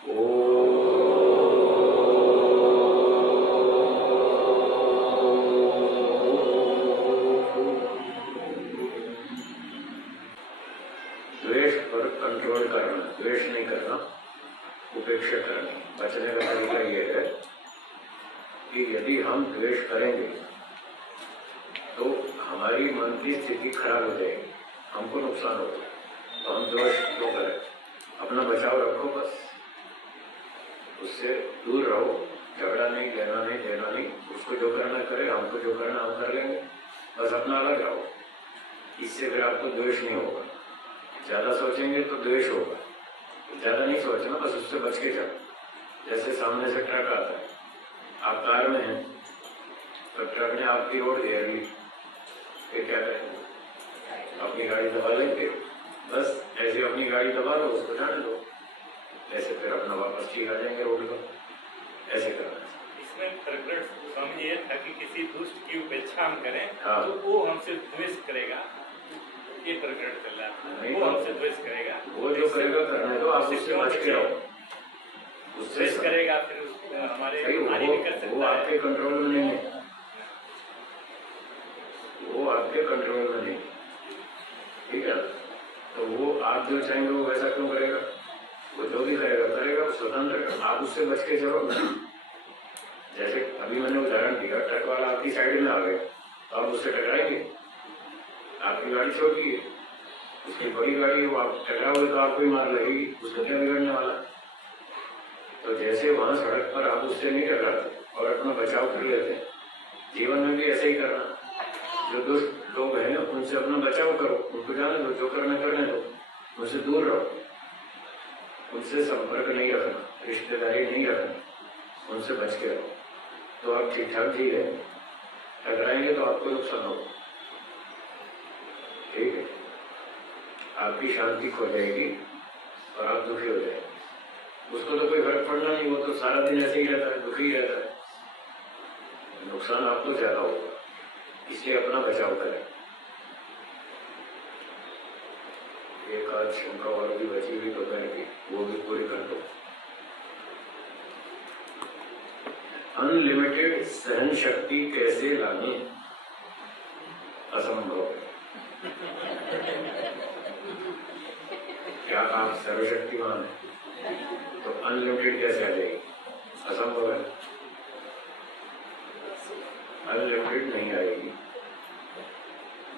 द्वेष पर कंट्रोल करना, द्वेष नहीं करना, उपेक्षा करनी। बचने का तरीका ये है कि यदि हम द्वेष करेंगे तो हमारी मन की स्थिति खराब हो जाएगी, हमको नुकसान होगा। तो हम द्वेष क्यों करें? अपना बचाव रखो, बस उससे दूर रहो। झगड़ा नहीं, लेना नहीं, देना नहीं। उसको जो करना करे, हमको जो करना हम कर लेंगे, बस अपना अलग रहो। इससे फिर आपको द्वेष नहीं होगा। ज्यादा सोचेंगे तो द्वेष होगा, ज्यादा नहीं सोचना, बस उससे बच के जाओ। जैसे सामने से ट्रक आता है, आप कार में हैं तो ट्रक ने आपकी रोड घेर ली, फिर क्या करेंगे? अपनी गाड़ी दबा लेंगे, बस ऐसे अपनी गाड़ी दबा लो, उसको जाने दो, ऐसे फिर अपना वापस ठीक आ जाएंगे रोड पर। ऐसे करना। इसमें प्रकट स्वामी ये था कि किसी दुष्ट की उपेक्षा हम करें, हाँ। तो वो हमसे द्वेष करेगा, ये प्रकट चल रहा है। वो हमसे द्वेष करेगा, वो जो करेगा करने दो, आप उससे बच के रहो। उससे करेगा फिर हमारे हानि भी कर सकता है। वो आपके कंट्रोल में नहीं है, वो आपके कंट्रोल में नहीं, ठीक है? तो वो आप जो चाहेंगे वो वैसा क्यों करेगा? वो जो भी करेगा करेगा, वो स्वतंत्र। आप उससे बच के चलो। जैसे अभी मैंने उदाहरण दिया, ट्रक वाला आपकी साइड में आ गया, तो आप उससे टकराएंगे? आपकी गाड़ी छोटी है, उसकी बड़ी गाड़ी है, वो आप टकराओगे तो आपको ही मार लगेगी, उसको क्या बिगड़ने वाला? तो जैसे वहां सड़क पर आप उससे नहीं टकराते और अपना बचाव कर लेते हैं, जीवन में भी ऐसे ही करना। जो दुष्ट लोग हैं उनसे अपना बचाव करो, उनको जाने दो, जो करना करने दो, उनसे दूर रहो, उनसे संपर्क नहीं रखना, रिश्तेदारी नहीं रखना, उनसे बच के रहो, तो आप ठीक ठाक जी रहेंगे। टकराएंगे तो आपको नुकसान होगा, ठीक है? आपकी शांति खो जाएगी और आप दुखी हो जाएंगे। उसको तो कोई फर्क पड़ना नहीं, वो तो सारा दिन ऐसे ही रहता है, दुखी रहता है। नुकसान आपको ज्यादा होगा, इसलिए अपना बचाव करें। एक आध शंका और भी बची हुई दोपहर की, वो भी पूरी कर दो। अनलिमिटेड सहन शक्ति कैसे लानी? असंभव है। क्या आप सर्वशक्तिमान है तो अनलिमिटेड कैसे आ जाएगी? असंभव है, अनलिमिटेड नहीं आएगी।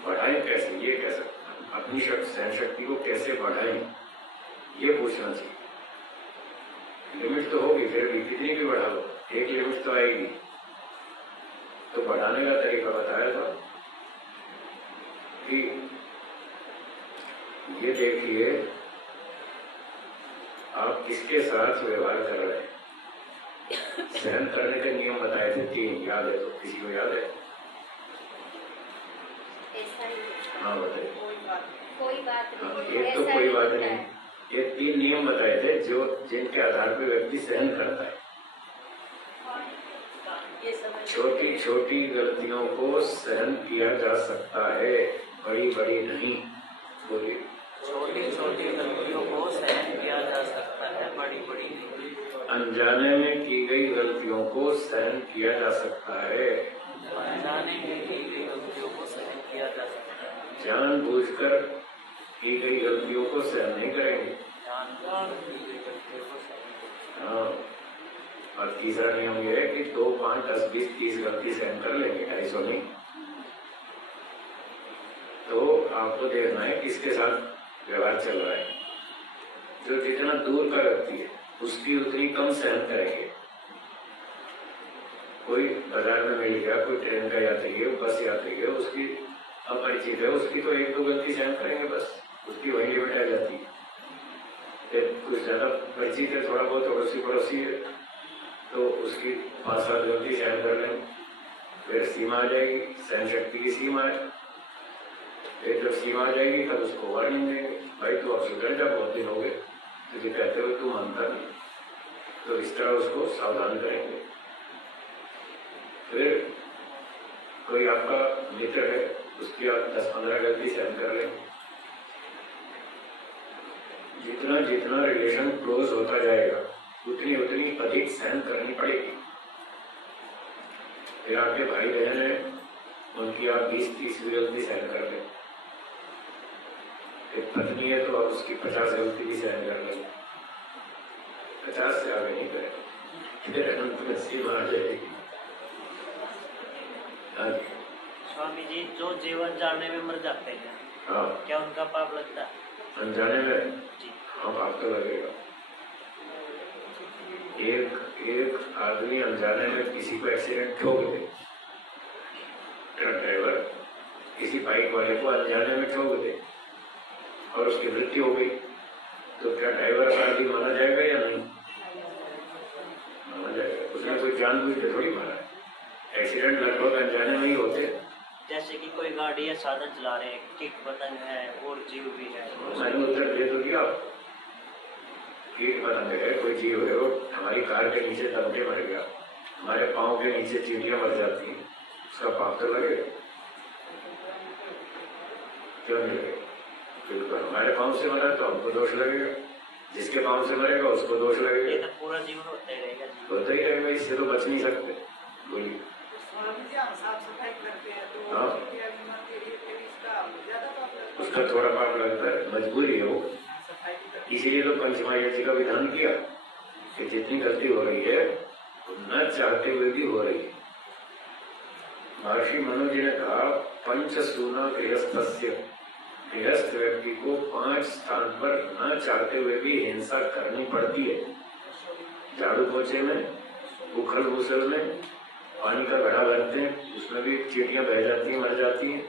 बढ़ाएं कैसे, ये कह सकते? अपनी सहन शक्ति को कैसे बढ़ाएं, ये पूछना चाहिए। लिमिट तो होगी, फिर भी कितनी भी बढ़ा लो, एक लिमिट तो आएगी। तो बढ़ाने का तरीका बताया था कि ये देखिए आप किसके साथ व्यवहार कर रहे हैं। सहन करने के नियम बताए थे 3, याद है तो? किसी को याद है? हाँ बताइए। कोई बात नहीं, एक तो कोई बात नहीं, ये 3 नियम बताए थे जो जिनके आधार पर व्यक्ति सहन करता है। छोटी छोटी गलतियों को सहन किया जा सकता है, बड़ी बड़ी नहीं। बोलिए। छोटी छोटी गलतियों को सहन किया जा सकता है, बड़ी बड़ी नहीं। अनजाने में की गई गलतियों को सहन किया जा सकता है, अनजाने में की गई गलतियों को सहन किया जा सकता है। जानबूझकर की गई गलतियों को सहन नहीं करेंगे। जानबूझकर की गई गलतियों को सहन। हाँ, और तीसरा नियम यह है कि 2, 5, 10, 20, 30 गलती सहन कर लेंगे, 250 नहीं। तो आपको देखना है किसके साथ व्यवहार चल रहा है। जो जितना दूर का व्यक्ति है उसकी उतनी कम सहन करेंगे। कोई बाजार में मिल गया, कोई ट्रेन का यात्री है, बस यात्री है, उसकी अपरिचित है, उसकी तो 1-2 गलती सहन करेंगे, बस उसकी वही लिमिट आ जाती है। कुछ ज्यादा परिचित है, थोड़ा बहुत पड़ोसी है, तो उसकी 5-7 गलती सहन कर लेंगे, फिर सीमा आ जाएगी, सहन शक्ति की सीमा है। फिर जब सीमा आ जाएगी तब उसको वार्निंग देंगे, भाई तो अब सुधर जा, बहुत दिन हो गए तुझे कहते हुए तू मानता नहीं। तो इस तरह उसको सावधान करेंगे। फिर कोई आपका मित्र है, उसकी आप 10-15 गलती सहन कर लेंगे। जितना जितना रिलेशन क्लोज होता जाएगा सहन करनी पड़ेगी। फिर आपके भाई बहन है, उनकी आप 20-30 भी गलती सहन कर लें। एक पत्नी है तो आप उसकी 50 गलती भी सहन कर लें, 50 से आगे नहीं करें, फिर अंत में सीमा आ जाएगी। स्वामी जी, जो जीवन जानने में मर जाते हैं, हाँ, क्या उनका पाप लगता है? अनजाने में जी। हाँ, पाप तो लगेगा। एक आदमी अनजाने में किसी को एक्सीडेंट ठोक दे, ट्रक ड्राइवर किसी बाइक वाले को अनजाने में ठोक दे और उसकी मृत्यु हो गई, तो क्या ड्राइवर अपराधी माना जाएगा या नहीं? माना जाएगा। उसने कोई जानबूझ के थोड़ी मारा है। एक्सीडेंट लगभग अनजाने में ही होते हैं। जैसे कि कोई गाड़ी या साधन चला रहे हैं, कीट पतंग है और जीव भी है। मैंने उत्तर दे तो दिया। कीट पतंग है, कोई जीव है, वो हमारी कार के नीचे दब के मर गया, हमारे पाँव के नीचे चींटियां मर जाती हैं, उसका पाप तो लगेगा, क्यों नहीं लगेगा? बिल्कुल, हमारे पाँव से मरा तो हमको दोष लगेगा, जिसके पाँव से मरेगा उसको दोष ये लगेगा। तो पूरा जीवन होता ही रहेगा। होता ही रहेगा, इससे तो बच नहीं सकते। बोलिए। हाँ, उसका थोड़ा पाप लगता है, मजबूरी है वो। इसीलिए तो पंचमहायज्ञ का विधान किया कि जितनी गलती हो रही है तो न चाहते हुए भी हो रही है। महर्षि मनु जी ने कहा, पंचसूना गृहस्थस्य, गृहस्थ व्यक्ति को 5 स्थान पर न चाहते हुए भी हिंसा करनी पड़ती है। झाड़ू पोछे में, उखल मुसल में, पानी का घड़ा भरते हैं, उसमें भी चींटियां बह जाती हैं, मर जाती हैं,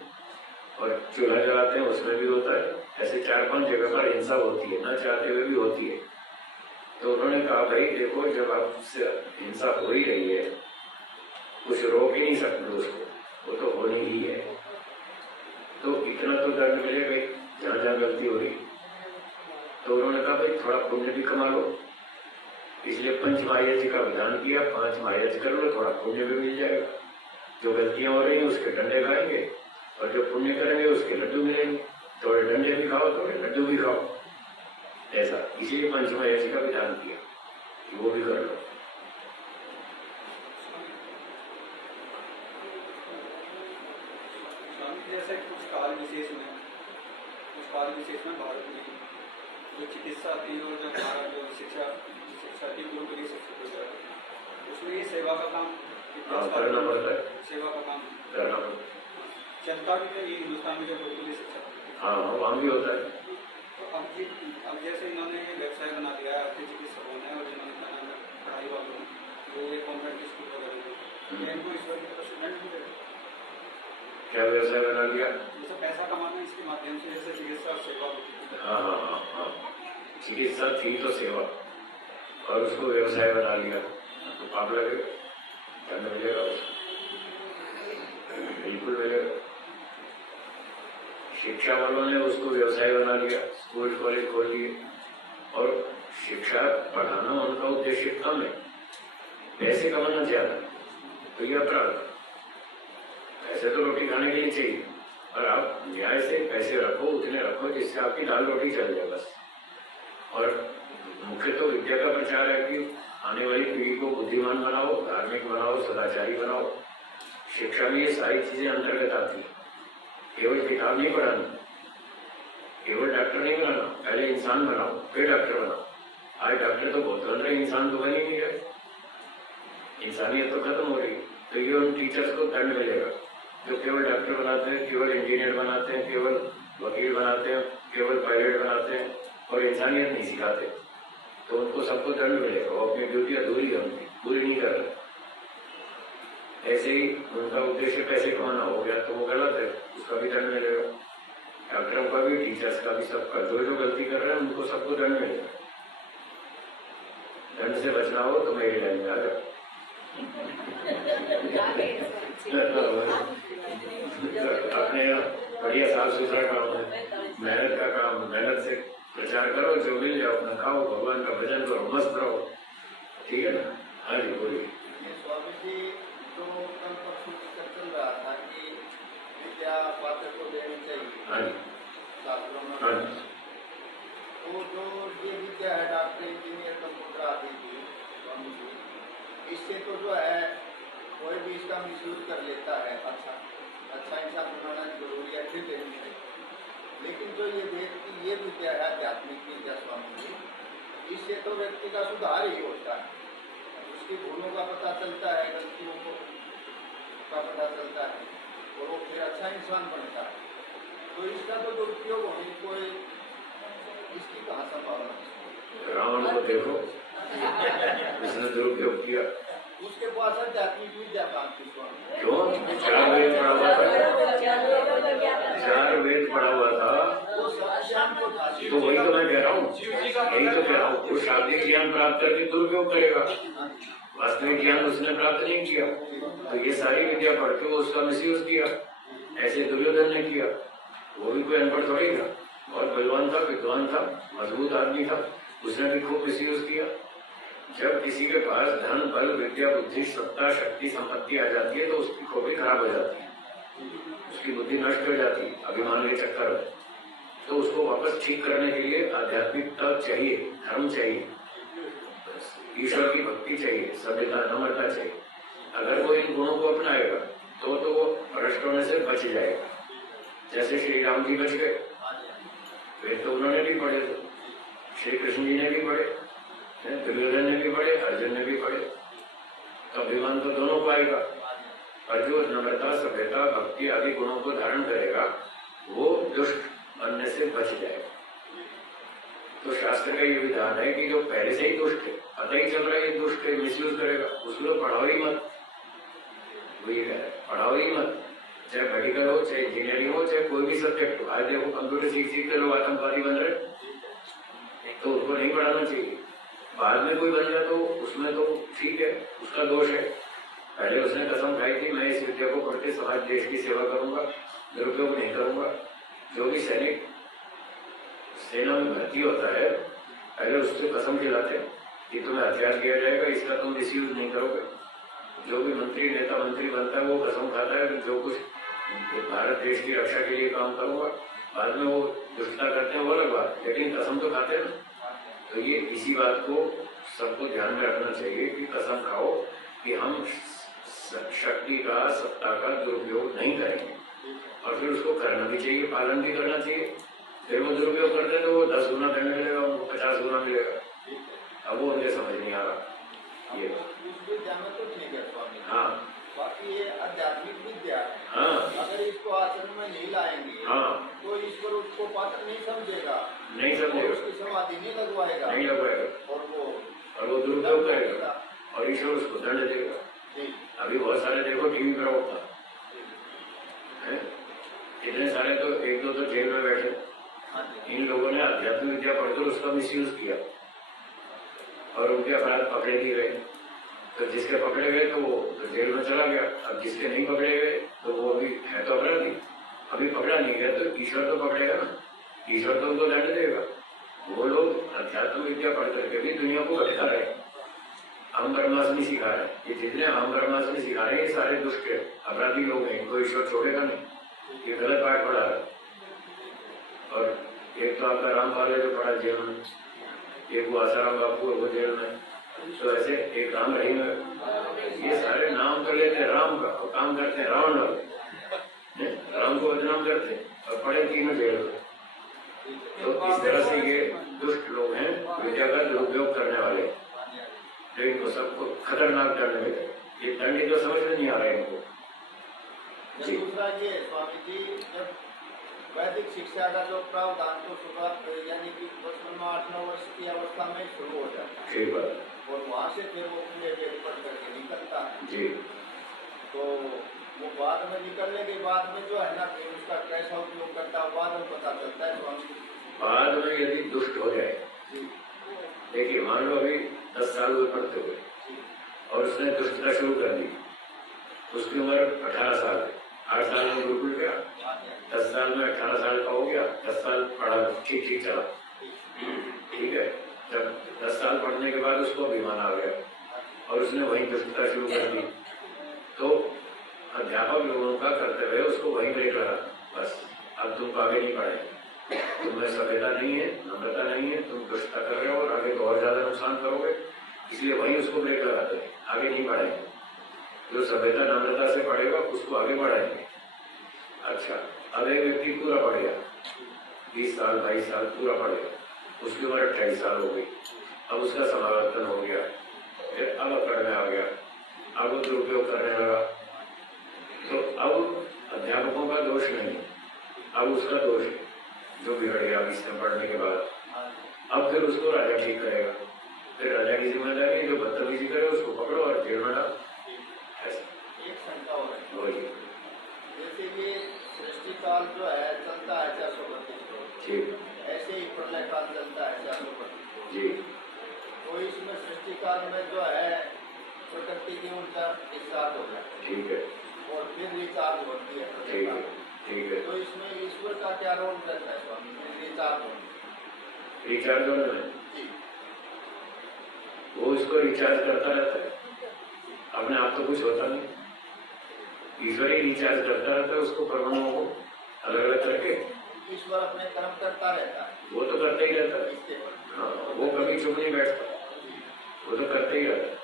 और चूल्हा जलाते हैं, उसमें भी होता है। ऐसे 4-5 जगह पर हिंसा होती है, न चाहते हुए भी होती है। तो उन्होंने कहा, भाई देखो, जब आपसे हिंसा हो ही रही है, कुछ रोक ही नहीं सकते उसको, वो तो होनी ही है, तो इतना तो दंड मिलेगा जहाँ जहाँ गलती हो रही। तो उन्होंने कहा, भाई थोड़ा पुण्य भी कमा लो, इसलिए पंचमहायज्ञ का विधान किया। 5 महायज्ञ कर लो, थोड़ा पुण्य भी मिल जाएगा। जो गलतियां हो रही हैं उसके डंडे खाएंगे, और जो पुण्य करेंगे उसके लड्डू मिलेंगे। थोड़े डंडे भी खाओ, थोड़े लड्डू भी खाओ, ऐसा। इसीलिए पंचमहायज्ञ का विधान किया कि वो भी कर लो। जैसे कुछ काल विशेष में भारत में जो चिकित्सा थी और जो हमारा जो शिक्षा थी, गुरुकुलीय शिक्षा, उसमें ये सेवा का काम करना पड़ता है, सेवा का काम करना पड़ता है। चलता भी है ये हिंदुस्तान में जो गुरुकुलीय शिक्षा। हाँ, वहाँ भी होता है। तो अब जैसे इन्होंने ये व्यवसाय बना दिया है आपके चिकित्सकों ने, और जिन्होंने पढ़ाई वालों ने, जो ये कॉन्वेंट स्कूल वगैरह, इनको इस वक्त तो स्टूडेंट भी देते। क्या व्यवसाय बना लिया? जैसे पैसा कमाना इसके माध्यम से, जैसे चिकित्सा और सेवा होती है। हाँ, चिकित्सा थी तो सेवा, और उसको व्यवसाय बना लिया तो पाप लगेगा, दंड मिलेगा उसको, बिल्कुल मिलेगा। शिक्षा वालों ने उसको व्यवसाय बना लिया, स्कूल कॉलेज खोल लिए, और शिक्षा पढ़ाना उनका उद्देश्य कम है, पैसे कमाना ज्यादा, तो ये अपराध। पैसे तो रोटी खाने के लिए चाहिए, और आप न्याय से पैसे रखो, उतने रखो जिससे आपकी दाल रोटी चल जाए बस। और मुख्य तो विद्या का प्रचार है कि आने वाली पीढ़ी को बुद्धिमान बनाओ, धार्मिक बनाओ, सदाचारी बनाओ। शिक्षा में ये सारी चीजें अंतर्गत आती है। केवल किताब नहीं पढ़ानी, केवल डॉक्टर नहीं बनाना, पहले इंसान बनाओ फिर डॉक्टर बनाओ। आज डॉक्टर तो बहुत बन रहे, इंसान तो बन ही नहीं रहे, इंसानियत तो खत्म हो रही। तो ये उन टीचर्स को दंड मिलेगा जो केवल डॉक्टर बनाते हैं, केवल इंजीनियर बनाते हैं, केवल वकील बनाते हैं, केवल पायलट बनाते हैं, और इंसानियत नहीं सिखाते। तो उनको सबको दंड मिलेगा, वो अपनी ड्यूटी अधूरी है, उनकी पूरी नहीं कर रहे। ऐसे ही उनका उद्देश्य पैसे कमाना हो गया तो वो गलत है, उसका भी दंड मिलेगा। डॉक्टरों का भी, टीचर्स का भी, सबका। जो गलती कर रहे हैं उनको सबको दंड मिलेगा। दंड से बचना हो तो मेरी लाइन में आ जाओ। अपने बढ़िया साफ सुथरा काम है, मेहनत का काम, मेहनत से प्रचार करो, जो मिल जाओ अपना खाओ, भगवान का भजन करो, मस्त रहो, ठीक है ना? हाँ जी, बोलिए। स्वामी जी, तो कल परसों चल रहा था कि विद्या पात्र को देनी चाहिए। हाँ जी, शास्त्रों में। हाँ जी। वो जो ये विद्या है, डॉक्टर, इंजीनियर, कंप्यूटर आदि की, स्वामी जी, इससे तो जो है कोई भी इसका मिसयूज कर लेता है। अच्छा इंसान बनाना जरूरी है, फिर लेनी चाहिए। लेकिन जो ये वेद की ये विद्या है, आध्यात्मिक विद्या स्वामी जी, इससे तो व्यक्ति का सुधार ही होता है। उसकी भूलों का पता चलता है, गलतियों का पता चलता है, और वो फिर अच्छा इंसान बनता है। तो इसका तो दुरुपयोग होने कोई इसकी कहाँ संभावना। रावण को देखो, उसने दुरुपयोग किया। उसके पास आध्यात्मिक विद्या कहाँ थी स्वामी? क्यों? 4 वेद पढ़ा हुआ था, 4 वेद पढ़ा हुआ था। वो सब ज्ञान को था। तो वही तो मैं कह रहा हूँ, यही तो कह रहा हूँ। वो शाब्दिक ज्ञान प्राप्त करके दुरुपयोग करेगा, वास्तविक ज्ञान उसने प्राप्त नहीं किया। तो ये सारी विद्या पढ़ के वो उसका मिसयूज किया। ऐसे दुर्योधन ने किया। वो भी कोई अनपढ़ थोड़ी था, और बलवान था, विद्वान था, मजबूत आदमी था, उसने भी खूब मिसयूज किया। जब किसी के पास धन, बल, विद्या, बुद्धि, सत्ता, शक्ति, संपत्ति आ जाती है तो उसकी खोपड़ी खराब हो जाती है, उसकी बुद्धि नष्ट हो जाती है अभिमान के चक्कर में। तो उसको वापस ठीक करने के लिए आध्यात्मिकता चाहिए, धर्म चाहिए, ईश्वर की भक्ति चाहिए, सभ्यता, नम्रता चाहिए। अगर वो इन गुणों को अपनाएगा तो वो भ्रष्ट होने से बच जाएगा। जैसे श्री राम जी बच गए, वेद तो उन्होंने भी पढ़े थे, श्री कृष्ण जी ने भी पढ़े, दुर्योधन ने भी पढ़े, अर्जुन ने भी पढ़े। तो अभिमान तो दोनों को आएगा, और जो नम्रता, सभ्यता, भक्ति आदि गुणों को धारण करेगा वो दुष्ट बनने से बच जाएगा। तो शास्त्र का ये विधान है कि जो पहले से ही दुष्ट है, पता ही चल रहा है ये दुष्ट है, मिसयूज करेगा, उसको पढ़ाओ ही मत। वो ये कह रहा है, पढ़ाओ ही मत। चाहे मेडिकल हो, चाहे इंजीनियरिंग हो, चाहे कोई भी सब्जेक्ट हो। आज देखो कंप्यूटर सीख के लोग आतंकवादी बन रहे, तो उनको नहीं पढ़ाना चाहिए। बाद में कोई बन जाए तो उसमें तो ठीक है, उसका दोष है। पहले उसने कसम खाई थी, मैं इस विद्या को पढ़ के समाज, देश की सेवा करूंगा, दुरुपयोग नहीं करूंगा। जो भी सैनिक सेना में भर्ती होता है, पहले उससे कसम खिलाते कि तुम्हें हथियार दिया जाएगा, इसका तुम मिसयूज नहीं करोगे। जो भी मंत्री, नेता मंत्री बनता है वो कसम खाता है कि जो कुछ भारत देश की रक्षा के लिए काम करूंगा। बाद में वो दुष्टता करते हैं वो अलग बात, लेकिन कसम तो खाते हैं ना। तो ये इसी बात को सबको ध्यान में रखना चाहिए कि कसम खाओ कि हम शक्ति का, सत्ता का दुरुपयोग नहीं करेंगे, और फिर उसको करना भी चाहिए, पालन भी करना चाहिए। फिर वो दुरुपयोग करते हैं तो वो 10 गुना दंड मिलेगा, उनको 50 गुना मिलेगा। अब वो मुझे समझ नहीं आ रहा ये। उस विद्या में तो ठीक है स्वामी। हाँ, बाकी ये आध्यात्मिक विद्या है, हाँ, अगर इसको आचरण में नहीं लाएंगे हाँ, तो ईश्वर उसको पात्र नहीं समझेगा, नहीं समझेगा, उसकी समाधि नहीं लगवाएगा, नहीं लगवाएगा, और वो दुरुपयोग करेगा, और ईश्वर उसको दंड देगा। अभी बहुत सारे देखो टीवी पर होता है, इतने सारे तो 1-2 तो जेल में बैठे। इन लोगों ने आध्यात्मिक विद्या पढ़कर उसका मिसयूज किया और उनके अपराध पकड़े नहीं गए। तो जिसके पकड़े गए तो वो तो जेल में चला गया। अब जिसके नहीं पकड़े गए तो वो अभी है तो अपराधी, अभी पकड़ा नहीं गया तो ईश्वर तो पकड़ेगा ना, ईश्वर तो उनको दंड देगा। वो लोग अध्यात्म विद्या पढ़ करके भी दुनिया को भटका रहे, हम ब्रह्मास्मि सिखा रहे हैं। ये जितने हम ब्रह्मास्मि सिखा रहे हैं ये सारे दुष्ट है, अपराधी लोग हैं, इनको ईश्वर छोड़ेगा नहीं। ये गलत पाठ पढ़ा है। और एक तो आपका रामपाल है जो पढ़ा जेल में, एक वो आसाराम बापू है वो जेल में। तो ऐसे एक राम रहीम है, ये सारे नाम कर लेते हैं राम का और काम करते हैं रावण वाले, राम को बदनाम करते हैं और पढ़े तीनों जेल में। तो इस तरह से ये दुष्ट लोग हैं, विद्या का दुरुपयोग करने वाले, जो इनको सबको खतरनाक करने लगे। ये दंड तो समझ में नहीं आ रहा है इनको। दूसरा ये स्वामी जी, जब वैदिक शिक्षा का जो प्रावधान तो शुरुआत यानी कि बचपन में 8-9 वर्ष की अवस्था में शुरू हो जाता है, ठीक बात, और वहाँ से फिर वो पूरे वेद पढ़ करके निकलता है जी। तो वो बाद में निकलने के बाद में जो है ना फिर उसका कैसा उपयोग करता है बाद में पता चलता है स्वामी जी। बाद में यदि दुष्ट हो जाए, देखिए मान लो अभी 10 साल हुए पढ़ते हुए और उसने दुष्टता शुरू कर दी, उसकी उम्र 18 साल है, 8 साल में गुरुकुल गया, 10 साल में 18 साल का हो गया, 10 साल पढ़ा, ठीक ठीक चला, ठीक है। जब 10 साल पढ़ने के बाद उसको अभिमान आ गया और उसने वहीं दुष्टता शुरू कर दी, तो अध्यापक लोगों का कर्तव्य है उसको वहीं ब्रेक लगा, बस अब तुम आगे नहीं पढ़े, तुम्हें सभ्यता नहीं है, नम्रता नहीं है, तुम दुष्टता कर रहे हो और आगे तो और ज्यादा नुकसान करोगे, इसलिए वहीं उसको ब्रेक लगाते हैं, आगे नहीं बढ़ाएंगे। जो सभ्यता नम्रता से पढ़ेगा उसको आगे बढ़ाएंगे। अच्छा, अब एक व्यक्ति पूरा पढ़ गया, 20 साल 22 साल पूरा पढ़ गया, उसकी उम्र 28 साल हो गई, अब उसका समावर्तन हो गया, फिर अब अकड़ में आ गया, अब वो दुरुपयोग करने लगा, तो अब अध्यापकों का दोष नहीं, अब उसका दोष है जो बिगड़ गया इसमें पढ़ने के बाद। अब फिर उसको राजा ठीक करेगा, फिर राजा की जिम्मेदारी है जो बदतमीजी करे उसको पकड़ो और जेल में डालो। एक शंका हो रही वही है, जैसे ये सृष्टि काल जो है चलता है 432 जी ऐसे ही प्रलय काल चलता है 432 जी तो इसमें सृष्टि काल में जो है प्रकृति की ऊर्जा डिस्चार्ज हो गया ठीक है और फिर रिचार्ज होती है प्रलय ठीक काल है में। ठीक है। तो इसमें ईश्वर का क्या रोल रहता है स्वामी, रिचार्ज होने रिचार्ज होने में जी वो उसको रिचार्ज करता रहता है, अपने आप तो कुछ होता नहीं, ईश्वर ही रिचार्ज करता रहता है उसको, परमाणुओं को अलग अलग करके। ईश्वर अपने कर्म करता रहता है वो तो करता ही रहता है, इसके पर हाँ, वो कभी चुप नहीं बैठता, वो तो करते ही रहता है।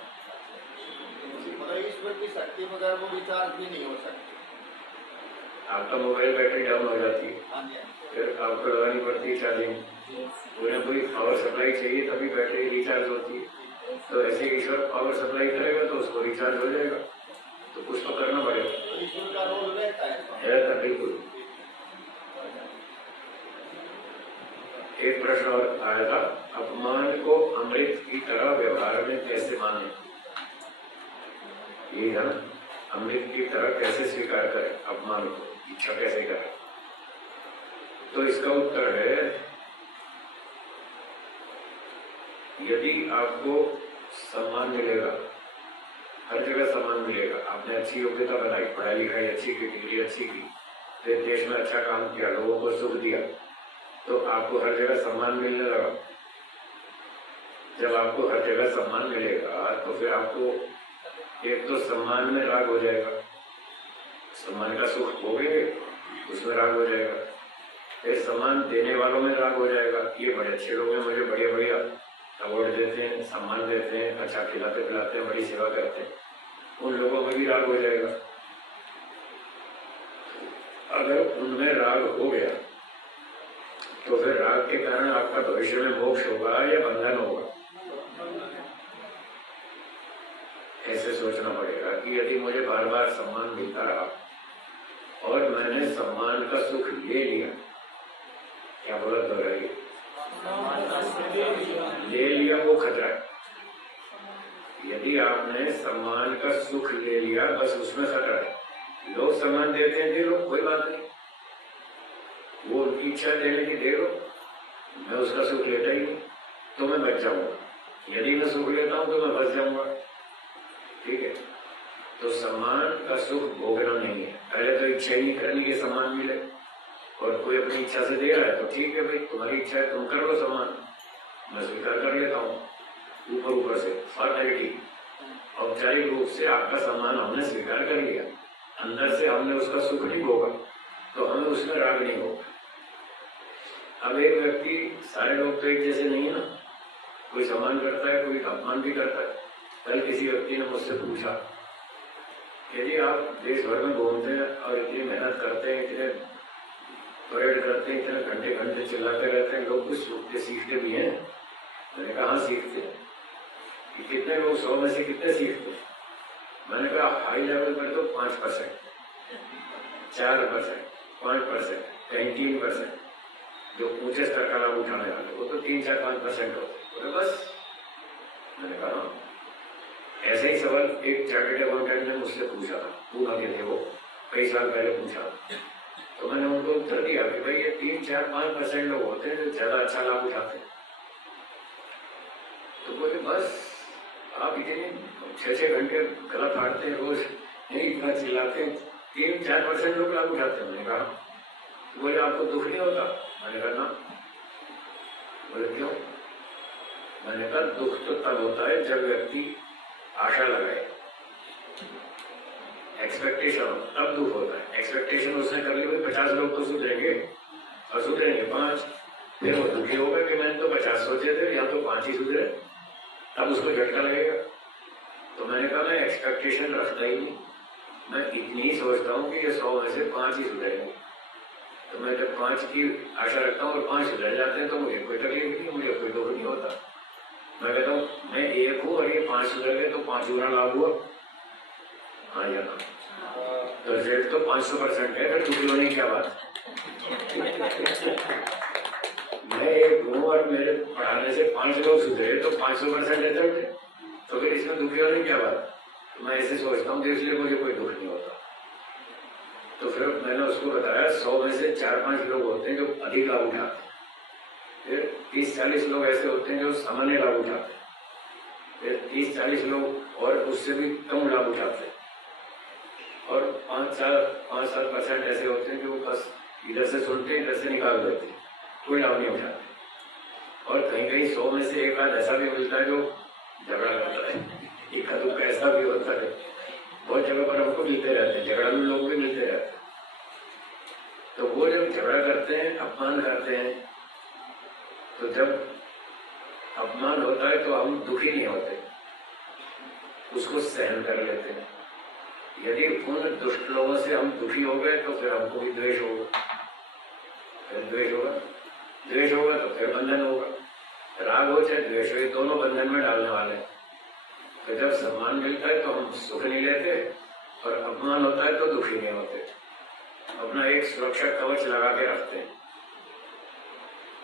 मतलब ईश्वर की शक्ति बगैर वो रिचार्ज भी नहीं हो सकती। आपका मोबाइल बैटरी डाउन हो जाती है, हाँ जी, हाँ जी। फिर आपको लगानी पड़ती है चार्जिंग, पूरे पूरी पावर सप्लाई चाहिए तभी बैटरी रिचार्ज होती है। तो ऐसे ईश्वर पावर सप्लाई करेगा तो उसको रिचार्ज हो जाएगा, तो कुछ तो करना पड़ेगा। तो ईश्वर का रोल रहता है स्वामी। रहता बिल्कुल। एक प्रश्न और आया था, अपमान को अमृत की तरह व्यवहार में कैसे माने, ये है ना, अमृत की तरह कैसे स्वीकार करें अपमान को, इच्छा कैसे करें। तो इसका उत्तर है, यदि आपको सम्मान मिलेगा, हर जगह सम्मान मिलेगा, आपने अच्छी योग्यता बनाई, पढ़ाई लिखाई अच्छी की, डिग्री अच्छी की, फिर देश में अच्छा काम किया, लोगों को सुख दिया, तो आपको हर जगह सम्मान मिलने लगा। जब आपको हर जगह सम्मान मिलेगा तो फिर आपको एक तो सम्मान में राग हो जाएगा, सम्मान का सुख भोगेंगे उसमें राग हो जाएगा, फिर सम्मान देने वालों में राग हो जाएगा, ये बड़े अच्छे लोग हैं, मुझे बढ़िया बढ़िया अवार्ड देते हैं, सम्मान देते हैं, अच्छा खिलाते पिलाते हैं, बड़ी सेवा करते हैं, उन लोगों में भी राग हो जाएगा। अगर उनमें राग हो गया तो फिर राग के कारण आपका भविष्य में मोक्ष होगा या बंधन होगा, ऐसे सोचना पड़ेगा कि यदि मुझे बार बार सम्मान मिलता रहा और मैंने सम्मान का सुख ले लिया, क्या बोला तो रही ले लिया, वो खतरा है। यदि आपने सम्मान का सुख ले लिया बस उसमें खतरा है। लोग सम्मान देते हैं, दे लो, कोई बात नहीं, वो उनकी इच्छा देने की दे लो, मैं उसका सुख लेता ही नहीं तो मैं बच जाऊंगा। यदि मैं सुख लेता हूं तो मैं बच जाऊंगा, ठीक है। तो सम्मान का सुख भोगना नहीं है, पहले तो इच्छा ही नहीं करनी कि सम्मान मिले, और कोई अपनी इच्छा से दे रहा है तो ठीक है भाई, तुम्हारी इच्छा है तुम कर लो सम्मान, मैं स्वीकार कर लेता हूँ। ऊपर ऊपर से फॉर्मेलिटी, औपचारिक रूप से आपका सम्मान हमने स्वीकार कर लिया, अंदर से हमने उसका सुख नहीं भोगा तो हमें उसमें राग नहीं होगा। अब एक व्यक्ति, सारे लोग तो एक जैसे नहीं है ना, कोई सम्मान करता है कोई अपमान भी करता है। कल किसी व्यक्ति ने मुझसे पूछा, यदि आप देश भर में घूमते हैं और इतनी मेहनत करते हैं, इतने परेड करते हैं, इतने घंटे घंटे चिल्लाते रहते हैं, लोग कुछ सीखते भी हैं। मैंने कहा हाँ सीखते हैं। कितने लोग 100 में से कितने सीखते हैं? मैंने कहा हाई लेवल पर तो 5%, 4%, 5%, कहीं 3%, जो ऊंचे स्तर का लाभ उठाने वाले वो तो 3, 4, 5% होते, तो बस। मैंने कहा ऐसे ही सवाल एक चार्टर्ड अकाउंटेंट ने मुझसे पूछा था, पूछा थे वो कई साल पहले पूछा, तो मैंने उनको उत्तर दिया कि भाई ये 3, 4, 5% लोग होते हैं जो ज्यादा अच्छा लाभ उठाते हैं। तो बोले बस आप इतने 6-6 घंटे गला फाड़ते हैं रोज, नहीं इतना चिल्लाते हैं, 3-4% लोग लाभ उठाते हैं। मैंने कहा, बोले आपको दुख नहीं होता? मैंने कहा ना। बोले क्यों? मैंने कहा दुख तो तब होता है जब व्यक्ति आशा लगाए, एक्सपेक्टेशन, तब दुख होता है। एक्सपेक्टेशन उसने कर ली, 50 लोग तो सुधरेंगे और सुधरेंगे 5, फिर वो दुखी होगा कि मैंने तो 50 सोचे थे, यहाँ तो 5 ही सुधरे, अब उसको झटका लगेगा। तो मैंने कहा मैं एक्सपेक्टेशन रखता ही नहीं, मैं इतनी ही सोचता हूँ कि ये 100 में से 5 ही सुधरेंगे। तो मैं जब 5 की आशा रखता हूँ और 5 सुधर जाते हैं तो मुझे कोई तकलीफ नहीं, मुझे कोई दुख नहीं होता। मैं कहता हूँ मैं 1 हूँ और ये 5 सुधर गए तो 5 गुना लाभ हुआ। हाँ या ना? तो रिजल्ट तो 500% है, फिर दुखी होने की क्या बात। मैं 1 हूँ और मेरे पढ़ाने से 5 लोग सुधरे तो 500% रिजल्ट है, तो फिर इसमें दुखी होने की क्या बात। तो मैं ऐसे सोचता हूँ, इसलिए मुझे कोई दुख नहीं होता। तो फिर मैंने उसको बताया 100 में से 4-5 लोग होते हैं जो अधिक लाभ उठाते हैं, फिर 30-40 लोग ऐसे होते हैं जो सामान्य लाभ उठाते हैं, फिर 30-40 लोग और उससे भी कम लाभ उठाते हैं, और 5-7% ऐसे होते हैं जो बस इधर से सुनते हैं, इधर से निकाल देते हैं, कोई लाभ नहीं उठाते। और कहीं कहीं 100 में से एक आध ऐसा भी मिलता है जो झगड़ा करता है, एक आध ऐसा भी होता है। बहुत जगह पर हमको मिलते रहते हैं, झगड़ालू लोग भी मिलते रहते हैं। तो वो जब झगड़ा करते हैं, अपमान करते हैं, तो जब अपमान होता है तो हम दुखी नहीं होते, उसको सहन कर लेते हैं। यदि उन दुष्ट लोगों से हम दुखी हो गए तो फिर हमको भी द्वेष होगा, फिर द्वेष होगा, द्वेष होगा तो फिर बंधन होगा। राग हो चाहे द्वेष हो, दोनों बंधन में डालने वाले हैं। तो जब सम्मान मिलता है तो हम सुख नहीं लेते, और अपमान होता है तो दुखी नहीं होते। अपना एक सुरक्षा कवच लगा के रखते हैं,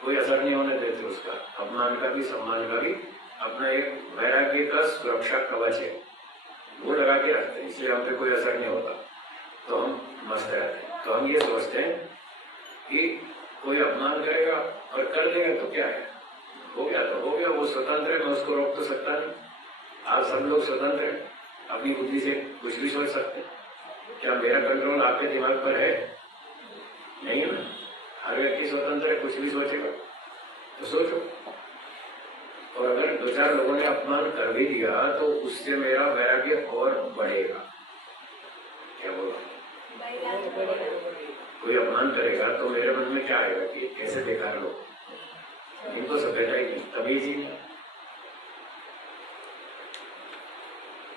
कोई असर नहीं होने देते उसका, अपमान का भी सम्मान का भी। अपना एक वैराग्य का सुरक्षा कवच है, वो लगा के रखते हैं, इसलिए हम पे कोई असर नहीं होता, तो हम मस्त रहते हैं। तो हम ये सोचते हैं कि कोई अपमान करेगा और कर देगा तो क्या है, हो गया तो हो गया, वो स्वतंत्र है, मैं उसको रोक तो सकता नहीं। आप सब लोग स्वतंत्र हैं, अपनी बुद्धि से कुछ भी सोच सकते हैं। क्या मेरा कंट्रोल आपके दिमाग पर है? नहीं है ना। हर व्यक्ति स्वतंत्र है, कुछ भी सोचेगा तो सोचो। और अगर 2-4 लोगों ने अपमान कर भी दिया तो उससे मेरा वैराग्य और बढ़ेगा। क्या बोला? कोई अपमान करेगा तो मेरे मन में क्या आएगा कि कैसे बेकार लोग, इनको सभ्यता ही नहीं, तमीज ही नहीं।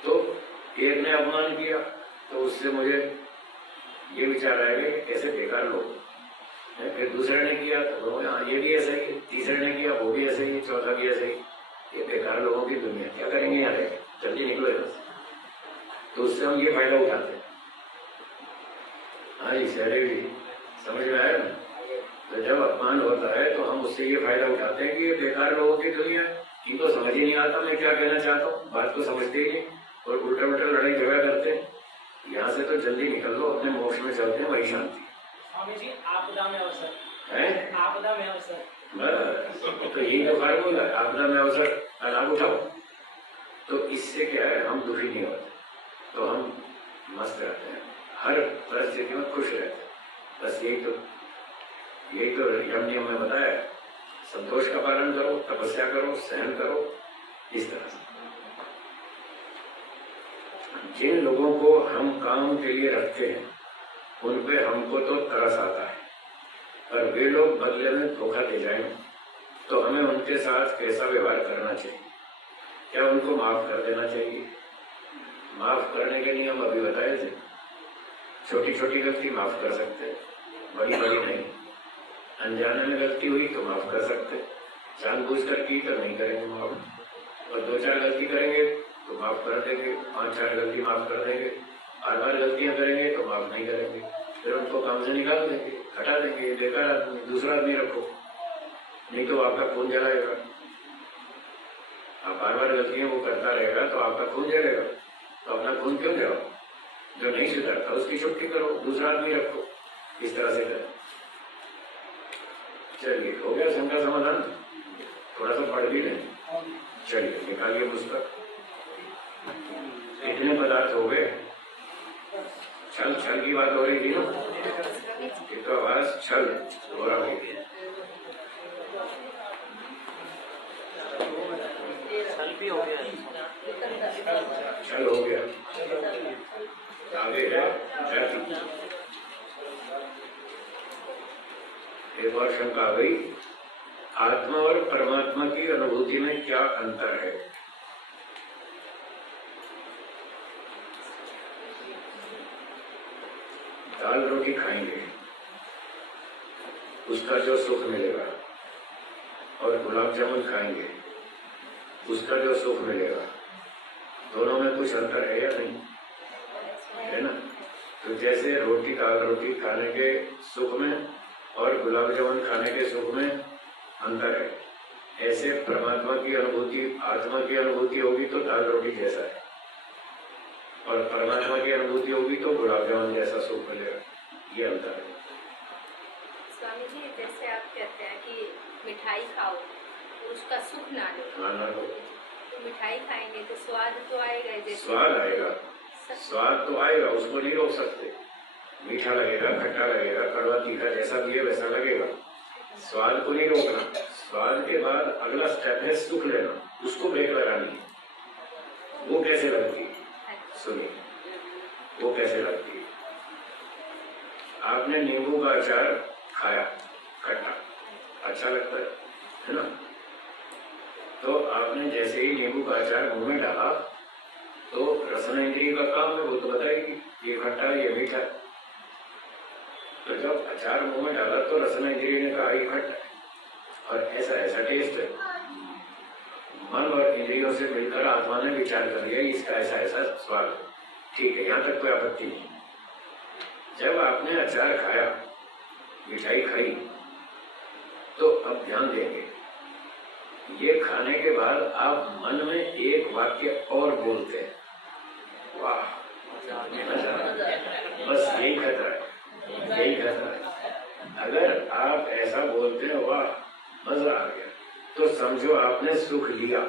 तो एक ने अपमान किया तो उससे मुझे ये विचार आएगा कि कैसे बेकार लोग। फिर दूसरे ने किया तो ये भी ऐसा ही, तीसरे ने किया वो भी ऐसे ही, चौथा भी ऐसे ही। ये बेकार लोगों की दुनिया, क्या करेंगे यहाँ रह के, जल्दी निकलो यहाँ से। तो उससे हम ये फायदा उठाते हैं। हाँ जी, शहरी भी समझ में आया ना। तो जब अपमान होता है तो हम उससे ये फायदा उठाते हैं कि ये बेकार लोगों की दुनिया है, इनको समझ ही नहीं आता मैं क्या कहना चाहता हूँ, बात को समझते ही नहीं, और उल्टा उल्टा लड़ाई झगड़ा करते हैं। यहाँ से तो जल्दी निकल लो, अपने मोक्ष में चलते हैं, वही शांति। स्वामी जी, आपदा में अवसर है, आपदा में अवसर, बस तो यही तो फार्मूला है, आपदा में अवसर का लाभ उठाओ। तो इससे क्या है, हम दुखी नहीं होते, तो हम मस्त रहते हैं, हर परिस्थिति में खुश रहते हैं। बस यही तो यम नियम में बताया, संतोष का पालन करो, तपस्या करो, सहन करो, इस तरह से। जिन लोगों को हम काम के लिए रखते हैं उन पे हमको तो तरस आता है, पर वे लोग बदले में धोखा दे जाएं तो हमें उनके साथ कैसा व्यवहार करना चाहिए? क्या उनको माफ कर देना चाहिए? माफ करने के नियम अभी बताए थे। छोटी छोटी गलती माफ कर सकते हैं, बड़ी बड़ी नहीं। अनजाने में गलती हुई तो माफ कर सकते, जानबूझकर की तो नहीं करेंगे माफ। और 2-4 गलती करेंगे तो माफ कर देंगे, 5-4 गलती माफ कर देंगे। बार गलतियां करेंगे तो माफ नहीं करेंगे, फिर उनको काम से निकाल देंगे, हटा देंगे, बेकार आदमी, दूसरा आदमी रखो, नहीं तो आपका खून जलाएगा। आप बार गलतियां वो करता रहेगा तो आपका खून जलेगा, तो अपना खून क्यों जलाओ? जो नहीं सुधरता उसकी छुट्टी करो, दूसरा आदमी रखो, इस तरह से करें। चलिए, हो गया शंका समाधान? थोड़ा सा पढ़ भी लें। चलिए, निकालिए पुस्तक। इतने पदार्थ हो गए। छल छल की बात हो रही थी ना, ये तो आवाज छल हो रहा है। छल भी हो गया, छल हो गया, आगे है एक और शंका आ गई, आत्मा और परमात्मा की अनुभूति में क्या अंतर है? दाल रोटी खाएंगे उसका जो सुख मिलेगा, और गुलाब जामुन खाएंगे उसका जो सुख मिलेगा, दोनों में कुछ अंतर है या नहीं? है ना? तो जैसे दाल रोटी खाने के सुख में और गुलाब जामुन खाने के सुख में अंतर है, ऐसे परमात्मा की अनुभूति, आत्मा की अनुभूति होगी तो दाल रोटी जैसा है, और परमात्मा की अनुभूति होगी तो गुलाब जामुन जैसा सुख मिलेगा। ये अंतर है। स्वामी जी, जैसे आप कहते हैं कि मिठाई खाओ उसका सुख ना लो, ना लो, तो मिठाई खाएंगे तो स्वाद तो आएगा ही, जैसे स्वाद आएगा, स्वाद तो आएगा, उसको नहीं रोक सकते। मीठा लगेगा, खट्टा लगेगा, कड़वा तीखा जैसा भी है वैसा लगेगा, स्वाद को नहीं रोकना। स्वाद के बाद अगला स्टेप है सुख लेना, उसको ब्रेक लगानी है। वो कैसे लगती है? सुनिए, वो कैसे लगती है। आपने नींबू का अचार खाया, खट्टा अच्छा लगता है ना? तो आपने जैसे ही नींबू का अचार मुंह में डाला तो रसना इंद्रिय का काम है, वो तो बताएगी ये खट्टा है ये मीठा है। तो जब अचार मुंह में डाला तो रसना इंद्रिय ने कहा ये खट्टा है और ऐसा ऐसा टेस्ट है। मन और इंद्रियों से मिलकर आत्मा ने विचार कर लिया इसका ऐसा ऐसा स्वाद है, ठीक है, यहाँ तक कोई आपत्ति नहीं। जब आपने अचार खाया, मिठाई खाई, तो अब ध्यान देंगे, ये खाने के बाद आप मन में एक वाक्य और बोलते हैं, वाह बस यही खतरा है, यही खतरा है। अगर आप ऐसा बोलते हैं वाह मजा आ गया, तो समझो आपने सुख लिया।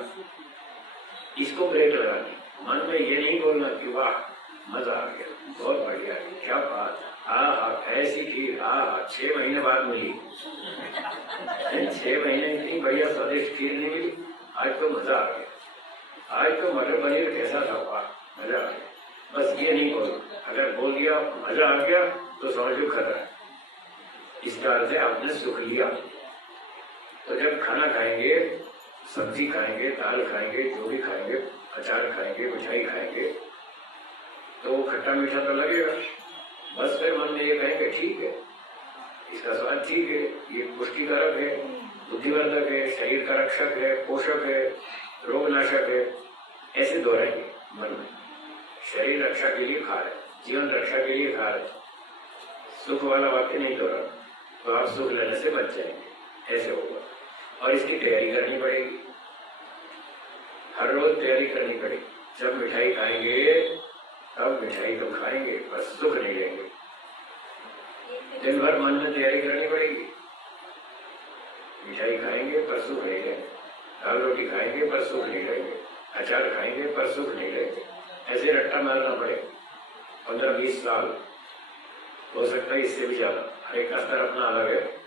इसको ब्रेक लगानी, मन में ये नहीं बोलना कि वाह मजा आ गया, बहुत बढ़िया, क्या बात, ऐसी खीर 6 महीने बाद मिली, 6 महीने इतनी बढ़िया स्वादिष्ट खीर नहीं मिली, आज तो मजा आ गया, आज तो मटर पनीर कैसा था, वाह मजा आ गया। बस ये नहीं बोलना। अगर बोल दिया मजा आ गया तो समझो खतरा है। इसका अर्थ है आपने सुख लिया। तो जब खाना खाएंगे, सब्जी खाएंगे, दाल खाएंगे, जो भी खाएंगे, अचार खाएंगे, मिठाई खाएंगे, तो वो खट्टा मीठा तो लगेगा। बस फिर मन में ये कहेंगे ठीक है, इसका स्वाद ठीक है, ये पुष्टिकारक है, बुद्धिवर्धक है, शरीर का रक्षक है, पोषक है, रोगनाशक है, ऐसे दोहराएंगे मन में। शरीर रक्षा के लिए खा रहे, जीवन रक्षा के लिए खा रहे, सुख वाला वाक्य नहीं दोहरा, तो आप सुख लेने से बच जाएंगे। ऐसे होगा। और इसकी तैयारी करनी पड़ेगी, हर रोज तैयारी करनी पड़ेगी। जब मिठाई खाएंगे तब मिठाई तो खाएंगे, पर सुख नहीं लेंगे। दिन भर मन में तैयारी करनी पड़ेगी। मिठाई खाएंगे पर सुख नहीं लेंगे, दाल रोटी खाएंगे पर सुख नहीं लेंगे, अचार खाएंगे पर सुख नहीं लेंगे। ऐसे रट्टा मारना पड़ेगा 15-20 साल, हो सकता है इससे भी ज्यादा। हर एक का स्तर अपना अलग है।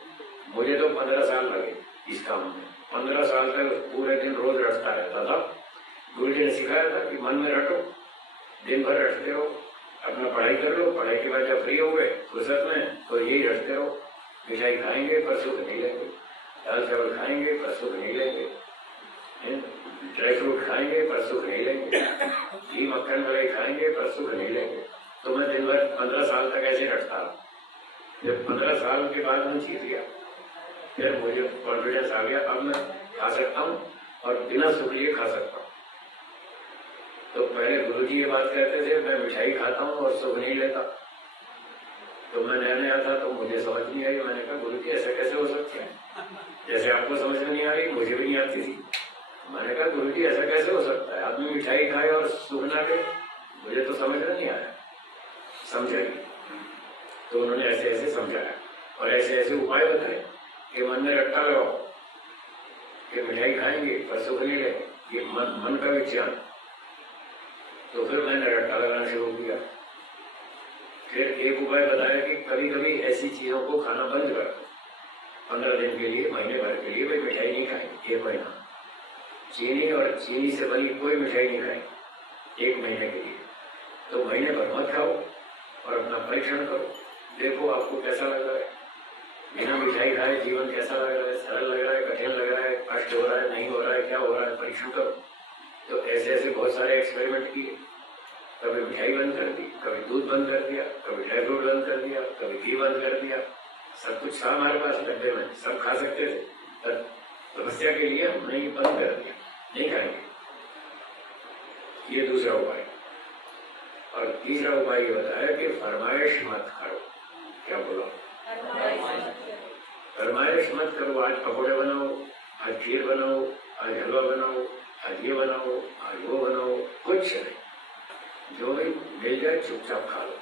मुझे तो 15 साल लगे इस काम में। 15 साल तक पूरे दिन रोज रटता रहता था। गुरु जी ने सिखाया था कि मन में रटो, दिन भर रटते रहो, अपना पढ़ाई कर लो, पढ़ाई के बाद जब फ्री हो गए फुर्सत में तो यही रटते रहो। मिठाई खाएंगे पर सुख नहीं लेंगे, दाल चावल खाएंगे पर सुख नहीं लेंगे, ड्राई फ्रूट खाएंगे पर सुख नहीं लेंगे, घी मक्खन मलाई खाएंगे पर सुख नहीं लेंगे। तो मैं दिन भर 15 साल तक ऐसे रटता रहा। जब 15 साल के बाद मैं जीत गया, फिर मुझे कॉन्फिडेंस आ गया, अब मैं खा सकता हूँ और बिना सुख लिए खा सकता हूँ। तो पहले गुरुजी ये बात कहते थे मैं मिठाई खाता हूँ और सुख नहीं लेता। तो मैं नया था तो मुझे समझ नहीं आई। मैंने कहा गुरुजी ऐसा कैसे हो सकता है, जैसे आपको समझ में नहीं आ रही मुझे भी नहीं आती थी। मैंने कहा गुरुजी ऐसा कैसे हो सकता है, आदमी मिठाई खाए और सुख ना ले, मुझे तो समझ में नहीं आया। समझाइए। तो उन्होंने ऐसे ऐसे समझाया और ऐसे ऐसे उपाय बताए कि मन में रट्टा लगाओ कि मिठाई खाएंगे पर सुख नहीं लेंगे, ये मन का विज्ञान। तो फिर मैंने रट्टा लगाना शुरू किया। फिर एक उपाय बताया कि कभी कभी ऐसी चीजों को खाना बंद कर दो 15 दिन के लिए, महीने भर के लिए। भाई मिठाई नहीं खाएंगे 1 महीना, चीनी और चीनी से बनी कोई मिठाई नहीं खाएंगे 1 महीने के लिए। तो महीने भर मत खाओ और अपना परीक्षण करो, देखो आपको कैसा लग रहा है। बिना मिठाई खाए जीवन कैसा लग रहा है, सरल लग रहा है, कठिन लग रहा है, कष्ट हो रहा है, नहीं हो रहा है, क्या हो रहा है, परीक्षण करो। तो ऐसे ऐसे बहुत सारे एक्सपेरिमेंट किए कभी मिठाई बंद कर दी, कभी दूध बंद कर दिया, कभी ड्राई फ्रूट बंद कर दिया, कभी घी बंद कर दिया। सब कुछ था हमारे पास डब्बे में, सब खा सकते थे, पर समस्या के लिए हमने ये बंद कर दिया, नहीं खाएंगे। ये दूसरा उपाय। और तीसरा उपाय ये बताया कि फरमाइश मत करो। क्या बोलो? फरमाइश मत करो। आज पकौड़े बनाओ, आज खीर बनाओ, आज हलवा बनाओ, आज ये बनाओ, आज वो बनाओ, कुछ नहीं, जो भी मिल जाए चुपचाप खा लो।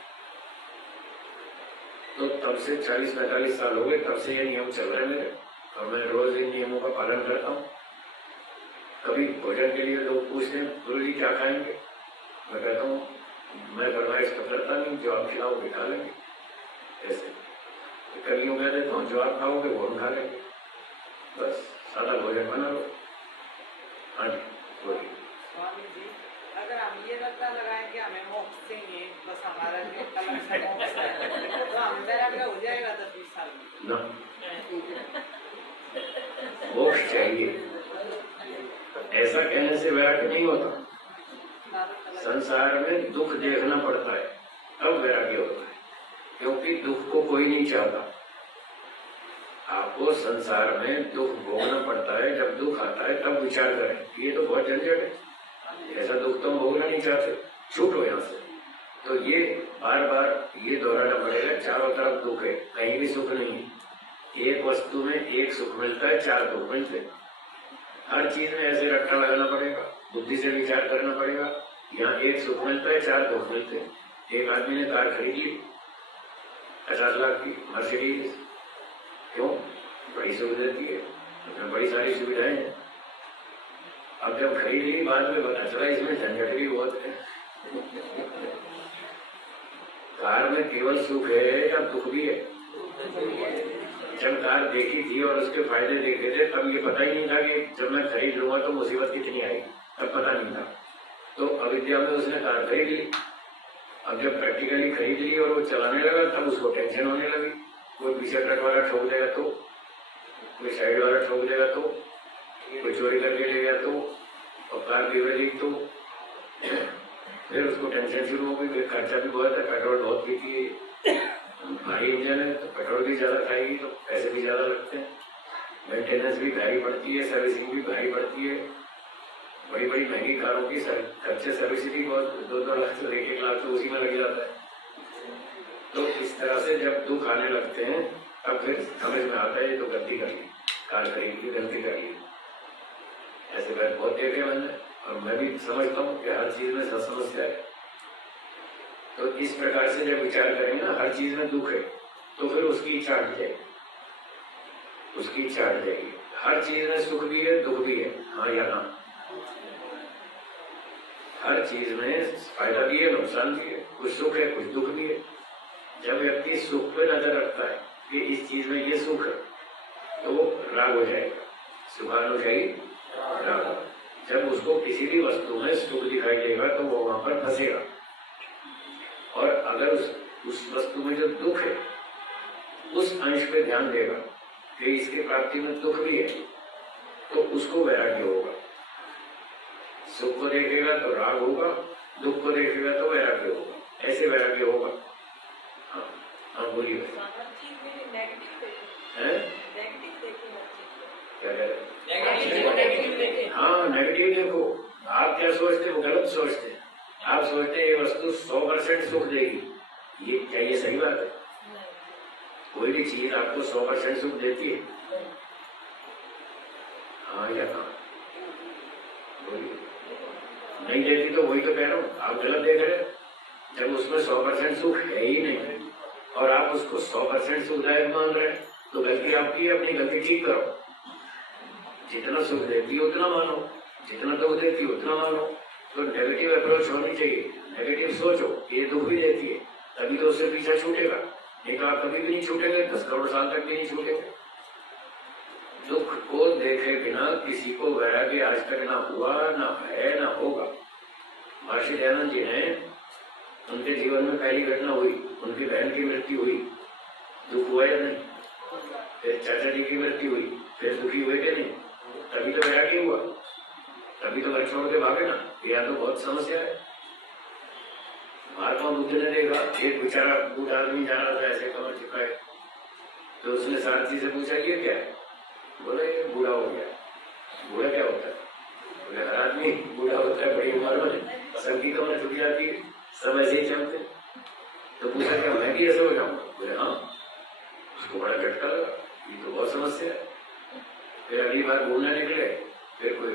तो तब से 40-45 साल हो गए, तब से ये नियम चल रहे मेरे, और मैं रोज इन नियमों का पालन करता हूँ। कभी भोजन के लिए लोग पूछते हैं गुरु जी क्या खाएंगे, मैं कहता हूँ मैं फरमाइश तो करता नहीं, जो आप खिलाओगे खा लेंगे। ऐसे कभी यूँ कह देता हूँ जो आप खाओगे वो हम खा लेंगे, बस सादा भोजन बना लो। हाँ जी बोलिए। स्वामी जी, अगर हम ये रत्ता लगाएं कि हमें मोक्ष चाहिए, बस हमारा जो कलम से मोक्ष है, तो हम वैराग्य हो जाएगा 10-20 साल में ना। मोक्ष चाहिए ऐसा कहने से वैराग्य नहीं होता। संसार में दुख देखना पड़ता है तब वैराग्य होता है, क्योंकि दुख को कोई नहीं चाहता। आपको संसार में दुख भोगना पड़ता है, जब दुख आता है तब विचार करें ये तो बहुत झंझट है, ऐसा दुख तो हम भोगना नहीं चाहते, छूटो यहाँ से। तो ये बार बार ये दोहराना पड़ेगा, चारों तरफ दुख है, कहीं भी सुख नहीं है। एक वस्तु में एक सुख मिलता है, 4 दुख मिलते हैं। हर चीज में ऐसे रट्टा लगाना पड़ेगा, बुद्धि से विचार करना पड़ेगा। यहाँ एक सुख मिलता है, 4 दुख मिलते हैं। एक आदमी ने कार खरीद ली 50 लाख की मर्सिडीज, क्यों? बड़ी सुविधा देती है, उसमें बड़ी सारी सुविधाएं हैं। अब जब खरीद ली बाद में पता चला इसमें झंझट भी बहुत है। कार में केवल सुख है या दुख भी है? जब कार देखी थी और उसके फायदे देखे थे तब ये पता ही नहीं था कि जब मैं खरीद लूंगा तो मुसीबत कितनी आएगी, तब पता नहीं था। तो अविद्या में उसने कार खरीद ली। अब जब प्रैक्टिकली खरीद ली और वो चलाने लगा तब उसको टेंशन होने लगी, कोई पीछे कट वाला ठोक देगा तो, कोई साइड वाला ठोक देगा तो, कोई चोरी करके ले गया तो, और कार बिगड़ी तो फिर उसको टेंशन शुरू हो गई। फिर खर्चा भी बहुत है, पेट्रोल बहुत पीती है, भारी इंजन है तो पेट्रोल भी ज्यादा खाएगी तो पैसे भी ज्यादा लगते हैं, मेंटेनेंस भी भारी पड़ती है, सर्विसिंग भी भारी पड़ती है। बड़ी बड़ी महंगी कारों की खर्चे सर्विसिंग भी बहुत 2-2 लाख से 1-1 लाख तो उसी में लग जाता है। तो इस तरह से जब दुख आने लगते हैं तब फिर समझ में आता है ये तो गलती कर ली, कार खरीद ली, गलती कर ली। ऐसे बात बहुत देखे मैंने, और मैं भी समझता हूँ कि हर चीज में समस्या है। तो इस प्रकार से जब विचार करेंगे ना, हर चीज में दुख है तो फिर उसकी इच्छा हट जाएगी, उसकी इच्छा हट जाएगी। हर चीज में सुख भी है दुख भी है, हाँ या ना? हर चीज में फायदा भी है नुकसान भी है, कुछ सुख है कुछ दुख भी है। जब व्यक्ति सुख पे नजर रखता है कि इस चीज में ये सुख है तो वो राग हो जाएगा, सुखानुशाही राग। जब उसको किसी भी वस्तु में सुख दिखाई देगा तो वो वहां पर फंसेगा, और अगर उस वस्तु में जो दुख है उस अंश पे ध्यान देगा कि इसकी प्राप्ति में दुख भी है तो उसको वैराग्य होगा। सुख को देखेगा तो राग होगा, दुख को देखेगा तो वैराग्य होगा, ऐसे वैराग्य होगा। हाँ हाँ बोलिए। क्या कह रहे? हाँ नेगेटिव देखो, आप क्या सोचते हो? गलत सोचते हैं। आप सोचते हैं ये वस्तु 100% सुख देगी, ये क्या ये सही बात है? कोई भी चीज आपको 100% सुख देती है? हाँ या ना? बोलिए। नहीं देती तो वही तो कह रहा हूँ, आप गलत देख रहे हैं। जब उसमें 100% सुख है ही नहीं और आप उसको 100% सुखदायक मान रहे हैं तो गलती आपकी है, अपनी गलती ठीक करो। जितना सुख देती है उतना मानो, जितना दुख देती है उतना मानो। तो नेगेटिव अप्रोच होनी चाहिए, नेगेटिव सोचो, ये दुख भी देती है तभी तो उससे पीछा छूटेगा, नहीं तो आप कभी भी नहीं छूटेंगे, 10 करोड़ साल तक भी नहीं छूटेंगे। दुख को देखे बिना किसी को वैराग्य आज तक ना हुआ, ना है, ना होगा। महर्षि दयानंद जी ने, उनके जीवन में पहली घटना हुई, उनकी बहन की मृत्यु हुई, दुख हुआ या नहीं? फिर चाचा जी की मृत्यु हुई, फिर दुखी हुए कि नहीं? तभी तो वैराग्य हुआ, तभी तो घर छोड़ के भागे ना। यह तो बहुत समस्या है। महात्मा बुद्ध ने देखा एक बेचारा बूढ़ा आदमी जा रहा था ऐसे कमर चिपकाए, तो उसने सारथी से पूछा ये क्या है? बोले ये बूढ़ा हो गया। बूढ़ा क्या होता है? बोले हर आदमी बूढ़ा होता है बड़ी उम्र में, सबकी कमर झुक जाती है, सब ऐसे ही चलते। तो पूछा क्या मैं भी ऐसे हो जाऊंगा? बोले हाँ। उसको बड़ा झटका लगा, ये तो बहुत समस्या है। फिर अगली बार घूमने निकले, फिर कोई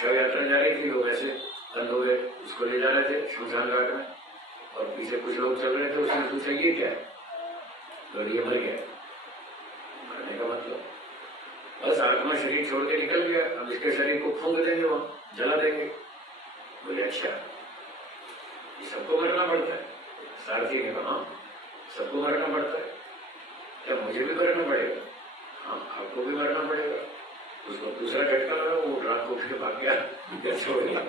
शव यात्रा जा रही थी, लोग ऐसे बंद हो गए, उसको ले जा रहे थे शमशान घाट में, और पीछे कुछ लोग चल रहे थे। उसने पूछा ये क्या है? तो ये मर गया। मरने का मतलब बस आत्मा शरीर छोड़ के निकल गया, अब इसके शरीर को फूंक देंगे, वहां जला देंगे। बोले अच्छा, ये सबको मरना पड़ता है? सारथी ने कहा सबको मरना पड़ता है। क्या मुझे भी मरना पड़ेगा? हाँ आपको भी मरना पड़ेगा। उसको दूसरा झटका लगा, वो रात को उठ के भाग गया, छोड़ गया।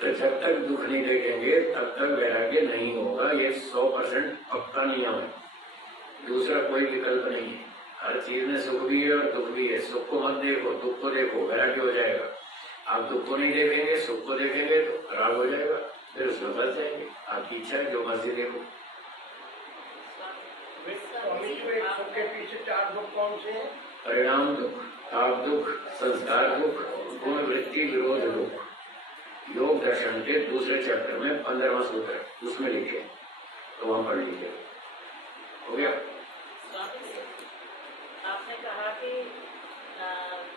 तो जब तक दुख नहीं देखेंगे तब तक वैराग्य नहीं होगा, ये 100% पक्का नियम है। दूसरा कोई विकल्प नहीं है। हर चीज में सुख भी है और दुख भी है। सुख को मत देखो, दुख को देखो, वैराग्य हो जाएगा। आप दुख को नहीं देखेंगे, सुख को देखेंगे तो खराब हो जाएगा, फिर उसमें फंस जाएंगे। आपकी इच्छा है जो मर्जी देखो। सुख के पीछे 4 दुख कौन से हैं? परिणाम दुख, ताप दुख, संस्कार दुख, गुण वृत्ति विरोध दुख। योग दर्शन के दूसरे चैप्टर में 15वां सूत्र उसमें लिखे, तो वहां पढ़ लीजिए। हो गया? आपने कहा कि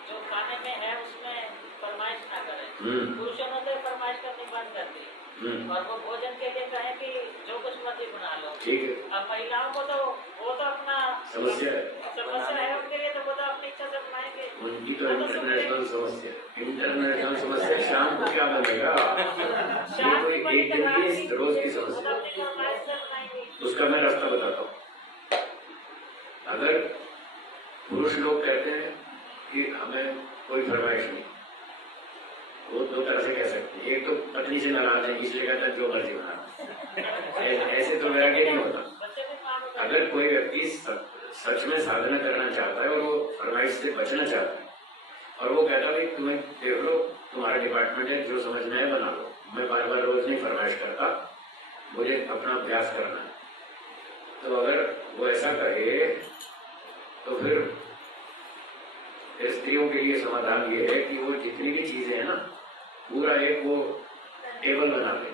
जो खाने में है उसमें फरमाइश ना करें। पुरुषों ने तो फरमाइश करनी बंद कर दी, और वो भोजन के लिए कहे कि जो कुछ मर्जी बना लो। ठीक है। अब महिलाओं को तो वो तो अपना समस्या है उनके लिए, तो वो तो अपनी इच्छा से बनाएंगे। उनकी तो इंटरनेशनल समस्या, इंटरनेशनल समस्या। शाम को क्या बनेगा? ये कोई एक दिन की रोज की समस्या। उसका मैं रास्ता बताता हूँ। अगर पुरुष लोग कहते हैं कि हमें कोई फरमाइश नहीं, वो 2 तरह से कह सकते हैं। एक तो पत्नी से नाराज है इसलिए कहता है जो मर्जी बना, ऐसे तो वैराग्य नहीं होता। अगर कोई व्यक्ति सच में साधना करना चाहता है और वो फरमाइश से बचना चाहता है, और वो कहता है तुम्हें देख लो, तुम्हारा डिपार्टमेंट है, जो समझना है बना लो, मैं बार बार रोज नहीं फरमाइश करता, मुझे अपना अभ्यास करना है। तो अगर वो ऐसा कहे तो फिर स्त्रियों के लिए समाधान ये है कि वो जितनी भी चीजें हैं ना, पूरा एक वो टेबल बना ले।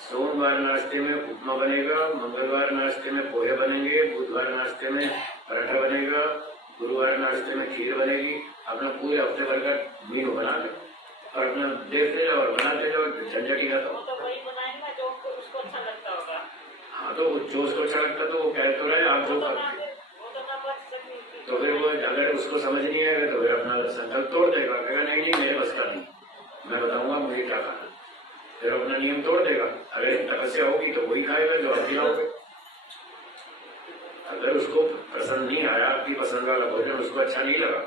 सोमवार नाश्ते में उपमा बनेगा, मंगलवार नाश्ते में पोहे बनेंगे, बुधवार नाश्ते में पराठा बनेगा, गुरुवार नाश्ते में खीर बनेगी। अपना पूरे हफ्ते भर का मेनू बना ले और अपना देखते जाओ और बनाते जाओ, झंझट ही ना तो वही बनाएंगे जो उसको अच्छा लगता होगा। हाँ तो जो उसको अच्छा लगता तो वो कह तो रहे आप जो करते, तो फिर वो अगर उसको समझ नहीं आएगा तो फिर अपना संकल्प तोड़ देगा, कहेगा नहीं नहीं मेरे बस का नहीं, मैं बताऊंगा मुझे क्या खाना। फिर अपना नियम तोड़ देगा। अगर तपस्या होगी तो वही खाएगा जो आप खिलाओगे। अगर उसको पसंद नहीं आया, आपकी पसंद वाला भोजन उसको अच्छा नहीं लगा,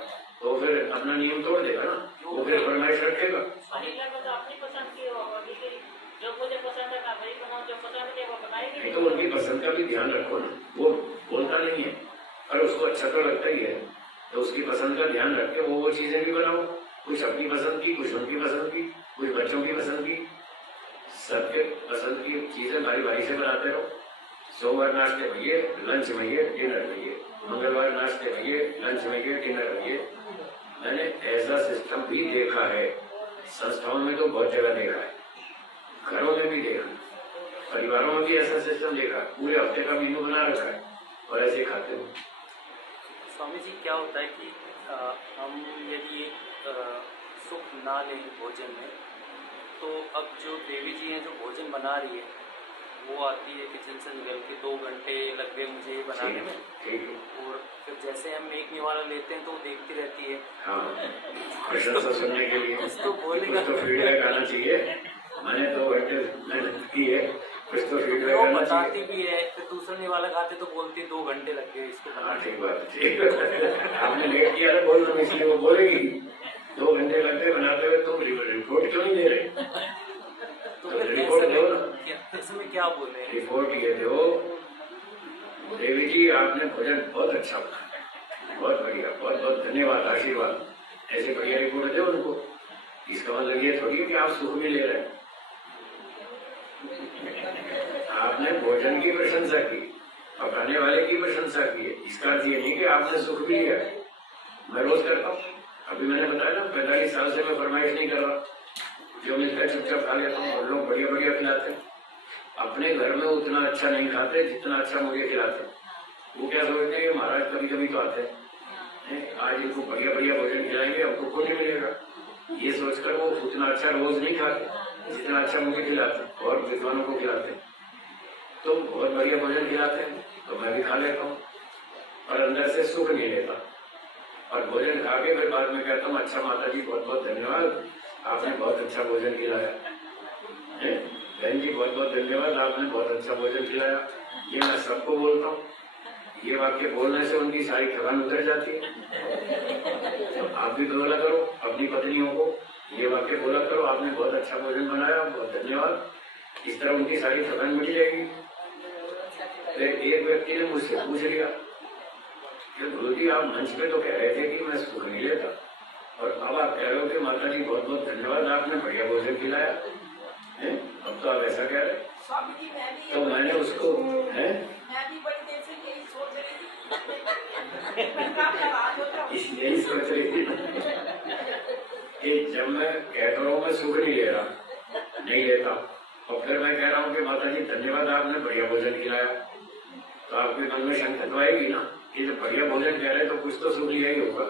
तो फिर अपना नियम तोड़ देगा ना, वो फिर फरमाइश रखेगा। जो मुझे पसंद है मैं वही बनाऊं, जो पसंद है वो बनाएगी। नहीं तो उनकी पसंद का भी ध्यान रखो ना, वो बोलता नहीं है और उसको अच्छा तो लगता ही है, तो उसकी पसंद का ध्यान रख के वो चीजें भी बनाओ, कुछ अपनी पसंद की, कुछ उनकी पसंद की, कुछ बच्चों की पसंद की, सबके पसंद की चीजें भारी भारी से बनाते रहो। सोमवार नाश्ते में ये, लंच में ये, डिनर में ये, मंगलवार नाश्ते में ये, लंच में ये, डिनर में ये। मैंने ऐसा सिस्टम भी देखा है, संस्थाओं में तो बहुत जगह देखा है, घरों में भी देखा, परिवारों में भी ऐसा सिस्टम देखा, पूरे हफ्ते का मेनू बना रखा है और ऐसे खाते हो। स्वामी जी क्या होता है कि हम यदि सुख ना लें भोजन में, तो अब जो देवी जी हैं जो भोजन बना रही है वो आती है किचन से निकल के, 2 घंटे लग गए मुझे बनाने में, और फिर जैसे हम एक निवाला लेते हैं तो वो देखती रहती है। हाँ, प्रशंसा सुनने के लिए तो बोलेगा तो फीडबैक आना चाहिए। मैंने 2 घंटे मेहनत की है, कुछ तो फीडबैक वो आना बताती चाहिए। भी है, फिर दूसरा निवाला खाते तो बोलती है 2 घंटे लग गए इसको। हाँ ठीक बात, ठीक आपने लेट किया था बोल रहा हूँ, इसलिए वो बोलेगी 2 घंटे लगते बनाते हुए, तुम रिपोर्ट क्यों नहीं दे रहे? तो रिपोर्ट दो ना। इसमें क्या बोले? रिपोर्ट ये दो, देवी जी आपने भोजन बहुत अच्छा बनाया, बहुत बढ़िया, बहुत बहुत धन्यवाद, आशीर्वाद। ऐसे बढ़िया रिपोर्ट दो उनको। इसका मतलब ये थोड़ी है कि आप सुख भी ले रहे हैं। आपने भोजन की प्रशंसा की, पकाने वाले की प्रशंसा की है। इसका अर्थ ये नहीं कि आपने सुख भी लिया। मैं रोज करता हूँ, अभी मैंने बताया ना 45 साल से मैं फरमाइश नहीं कर रहा, जो मिलता है चुपचाप खा लेता हूँ और लोग बढ़िया बढ़िया खिलाते हैं। अपने घर में उतना अच्छा नहीं खाते जितना अच्छा मुझे खिलाते। वो क्या सोचते हैं महाराज कभी कभी तो आते हैं, आज इनको बढ़िया बढ़िया भोजन खिलाएंगे, हमको पुण्य मिलेगा, ये सोचकर वो उतना अच्छा रोज नहीं खाते जितना अच्छा मुझे खिलाते और विद्वानों को खिलाते। तो बहुत बढ़िया भोजन खिलाते हैं तो मैं भी खा लेता हूँ और अंदर से सुख नहीं लेता, और भोजन खा के फिर बाद में कहता हूँ अच्छा माता जी बहुत बहुत धन्यवाद, आपने बहुत अच्छा भोजन खिलाया। बहन जी बहुत बहुत धन्यवाद, आपने बहुत अच्छा भोजन खिलाया। ये मैं सबको बोलता हूँ, ये वाक्य बोलने से उनकी सारी थकान उतर जाती है। तो आप भी बोला करो अपनी पत्नियों को, ये वाक्य बोला करो, आपने बहुत अच्छा भोजन बनाया, बहुत धन्यवाद। इस तरह उनकी सारी थकान मिट जाएगी। एक व्यक्ति ने मुझसे पूछ लिया कि गुरु जी आप मंच पे तो कह रहे थे कि मैं सुख नहीं लेता, और अब आप कह रहे हो कि माता जी बहुत बहुत धन्यवाद, आपने बढ़िया भोजन खिलाया। अब तो आप ऐसा कह रहे। तो मैंने उसको यही सोच रही थी कि जब मैं कहता हूँ मैं सुख नहीं ले रहा, नहीं लेता, और फिर मैं कह रहा हूँ कि माता जी धन्यवाद आपने बढ़िया भोजन खिलाया, तो आपके मन में शंका तो आएगी ना कि जब बढ़िया भोजन कह रहे तो कुछ तो सुख लिया ही होगा।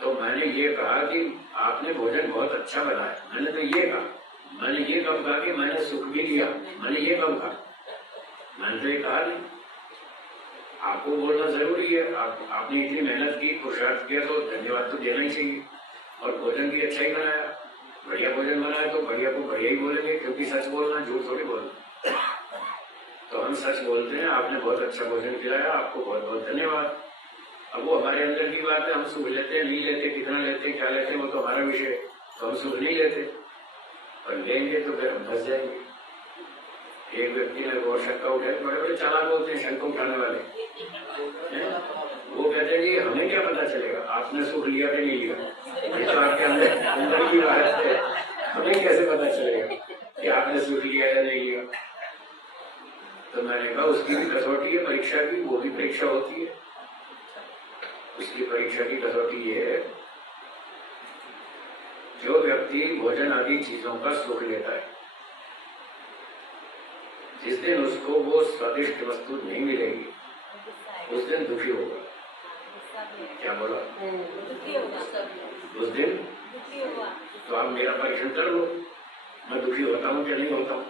तो मैंने ये कहा कि आपने भोजन बहुत अच्छा बनाया, मैंने तो ये कहा, मैंने ये कब कहा कि मैंने सुख भी लिया, मैंने ये कब कहा, मैंने तो ये कहा नहीं। आपको बोलना जरूरी है, आपने इतनी मेहनत की, पुरुषार्थ किया, तो धन्यवाद तो देना ही चाहिए। और भोजन भी अच्छा ही बनाया, बढ़िया भोजन बनाया तो बढ़िया को बढ़िया ही बोलेंगे, क्योंकि सच बोलना झूठ थोड़ी बोलना। तो हम सच बोलते हैं, आपने बहुत अच्छा भोजन खिलाया, आपको बहुत बहुत धन्यवाद। अब वो हमारे अंदर की बात है, हम सुख लेते हैं नहीं लेते, कितना लेते हैं क्या लेते हैं वो तो हमारा विषय, तो हम सुख नहीं लेते, और लेंगे तो फिर हम फंस जाएंगे। एक व्यक्ति ने वो शंका उठाई, बड़े बड़े चालाक होते हैं शंका उठाने वाले, वो कहते हैं जी हमें क्या पता चलेगा आपने सुख लिया कि नहीं लिया, ये तो आपके अंदर की बात है, हमें कैसे पता चलेगा कि आपने सुख लिया या नहीं लिया। तो मैंने कहा उसकी भी कसौटी है परीक्षा की, वो भी परीक्षा होती है। उसकी परीक्षा की कसौटी ये है, जो व्यक्ति भोजन आदि चीजों का सुख लेता है, जिस दिन उसको वो स्वादिष्ट वस्तु नहीं मिलेगी उस दिन दुखी होगा। क्या बोला? उस दिन तो आप मेरा परीक्षण कर लो, मैं दुखी होता हूँ क्या नहीं होता हूँ।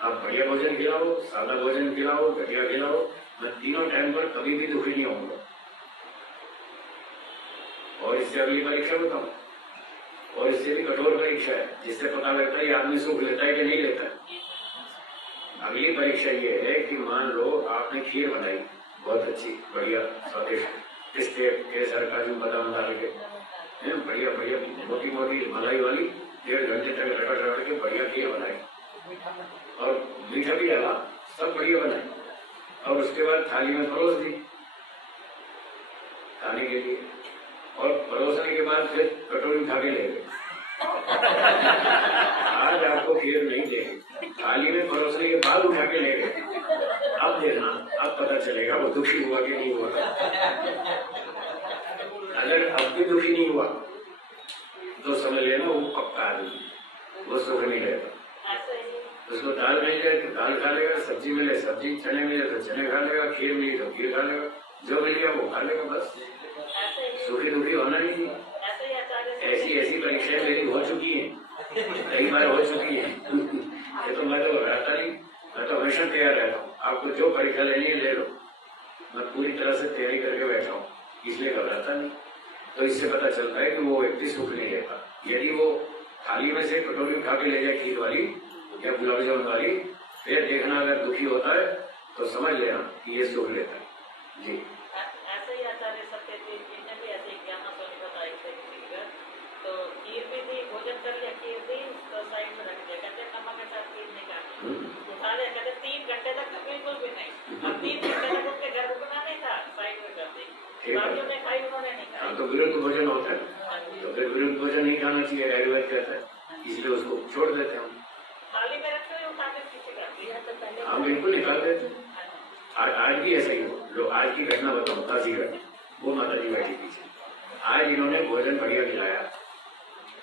आप बढ़िया भोजन खिलाओ, सादा भोजन खिलाओ, घटिया खिलाओ, मैं तीनों टाइम पर कभी भी दुखी नहीं होऊंगा। और इससे अगली परीक्षा बताऊं, और इससे भी कठोर परीक्षा है, जिससे पता लगता है आदमी सुख लेता है कि नहीं लेता है। अगली परीक्षा ये है कि मान लो आपने खीर बनाई बहुत अच्छी, बढ़िया स्वादिष्ट, पिस्ते केसर काजू बादाम डाल के, बढ़िया बढ़िया मोटी मोटी मलाई वाली, 1.5 घंटे तक रगड़ रगड़ के बढ़िया खीर बनाई, और मीठा भी डाला, सब बढ़िया बनाई, और उसके बाद थाली में परोस दी खाने के लिए, और परोसने के बाद फिर कटोरी उठा के ले गए। आज आपको खीर नहीं देंगे, थाली में परोसने के बाद उठा के ले गए। अब देखना, अब पता चलेगा वो दुखी हुआ कि नहीं हुआ। अगर अब भी दुखी नहीं हुआ तो समझ लेना वो पक्का आदमी, वो सुख नहीं लेता। उसको दाल मिल जाए तो दाल खा लेगा, सब्जी मिले सब्जी, चने मिले तो चने खा लेगा, खीर मिली तो खीर खा लेगा, जो मिल गया वो खा लेगा, बस सुखी दुखी होना नहीं। ऐसी परीक्षाएं मेरी हो चुकी हैं, कई बार हो चुकी है। ये तो मैं तो घबराता नहीं, मैं तो हमेशा तैयार रहता हूँ। आपको जो परीक्षा लेनी है ले लो, मैं पूरी तरह से तैयारी करके बैठा हूँ, इसलिए घबराता नहीं। तो इससे पता चलता है कि वो व्यक्ति सुख नहीं लेता। यदि वो थाली में से कटोरी उठा के ले जाए खीर वाली या गुलाब जामुन वाली, फिर देखना अगर दुखी होता है तो समझ लेना कि ये सुख लेता है। जी ऐसे ही आचार्य सत्य ने भी ऐसे ही ज्ञान बताया तो खीर भी थी, भोजन कर लिया, खीर थी तो साइड में रख दिया, कहते नमक के साथ खीर नहीं खानी, उठा लिया, कहते 3 घंटे तक तो बिल्कुल भी नहीं। अब 3 घंटे तक उनके घर रुकना नहीं था, साइड में कर दी, बाकियों ने खाई, उन्होंने नहीं खाई। तो विरुद्ध भोजन होता है, तो फिर विरुद्ध भोजन नहीं खाना चाहिए, रेगुलर कहता है, इसलिए उसको छोड़ देते हैं। थाली थाली में रखते हुए उठा के पीछे कर दिया। हाँ बिल्कुल निकाल देते। आज भी ऐसा ही हो। जो आज की घटना बताऊँ, ताजी घटना, वो माता जी बैठी पीछे। आज इन्होंने भोजन बढ़िया खिलाया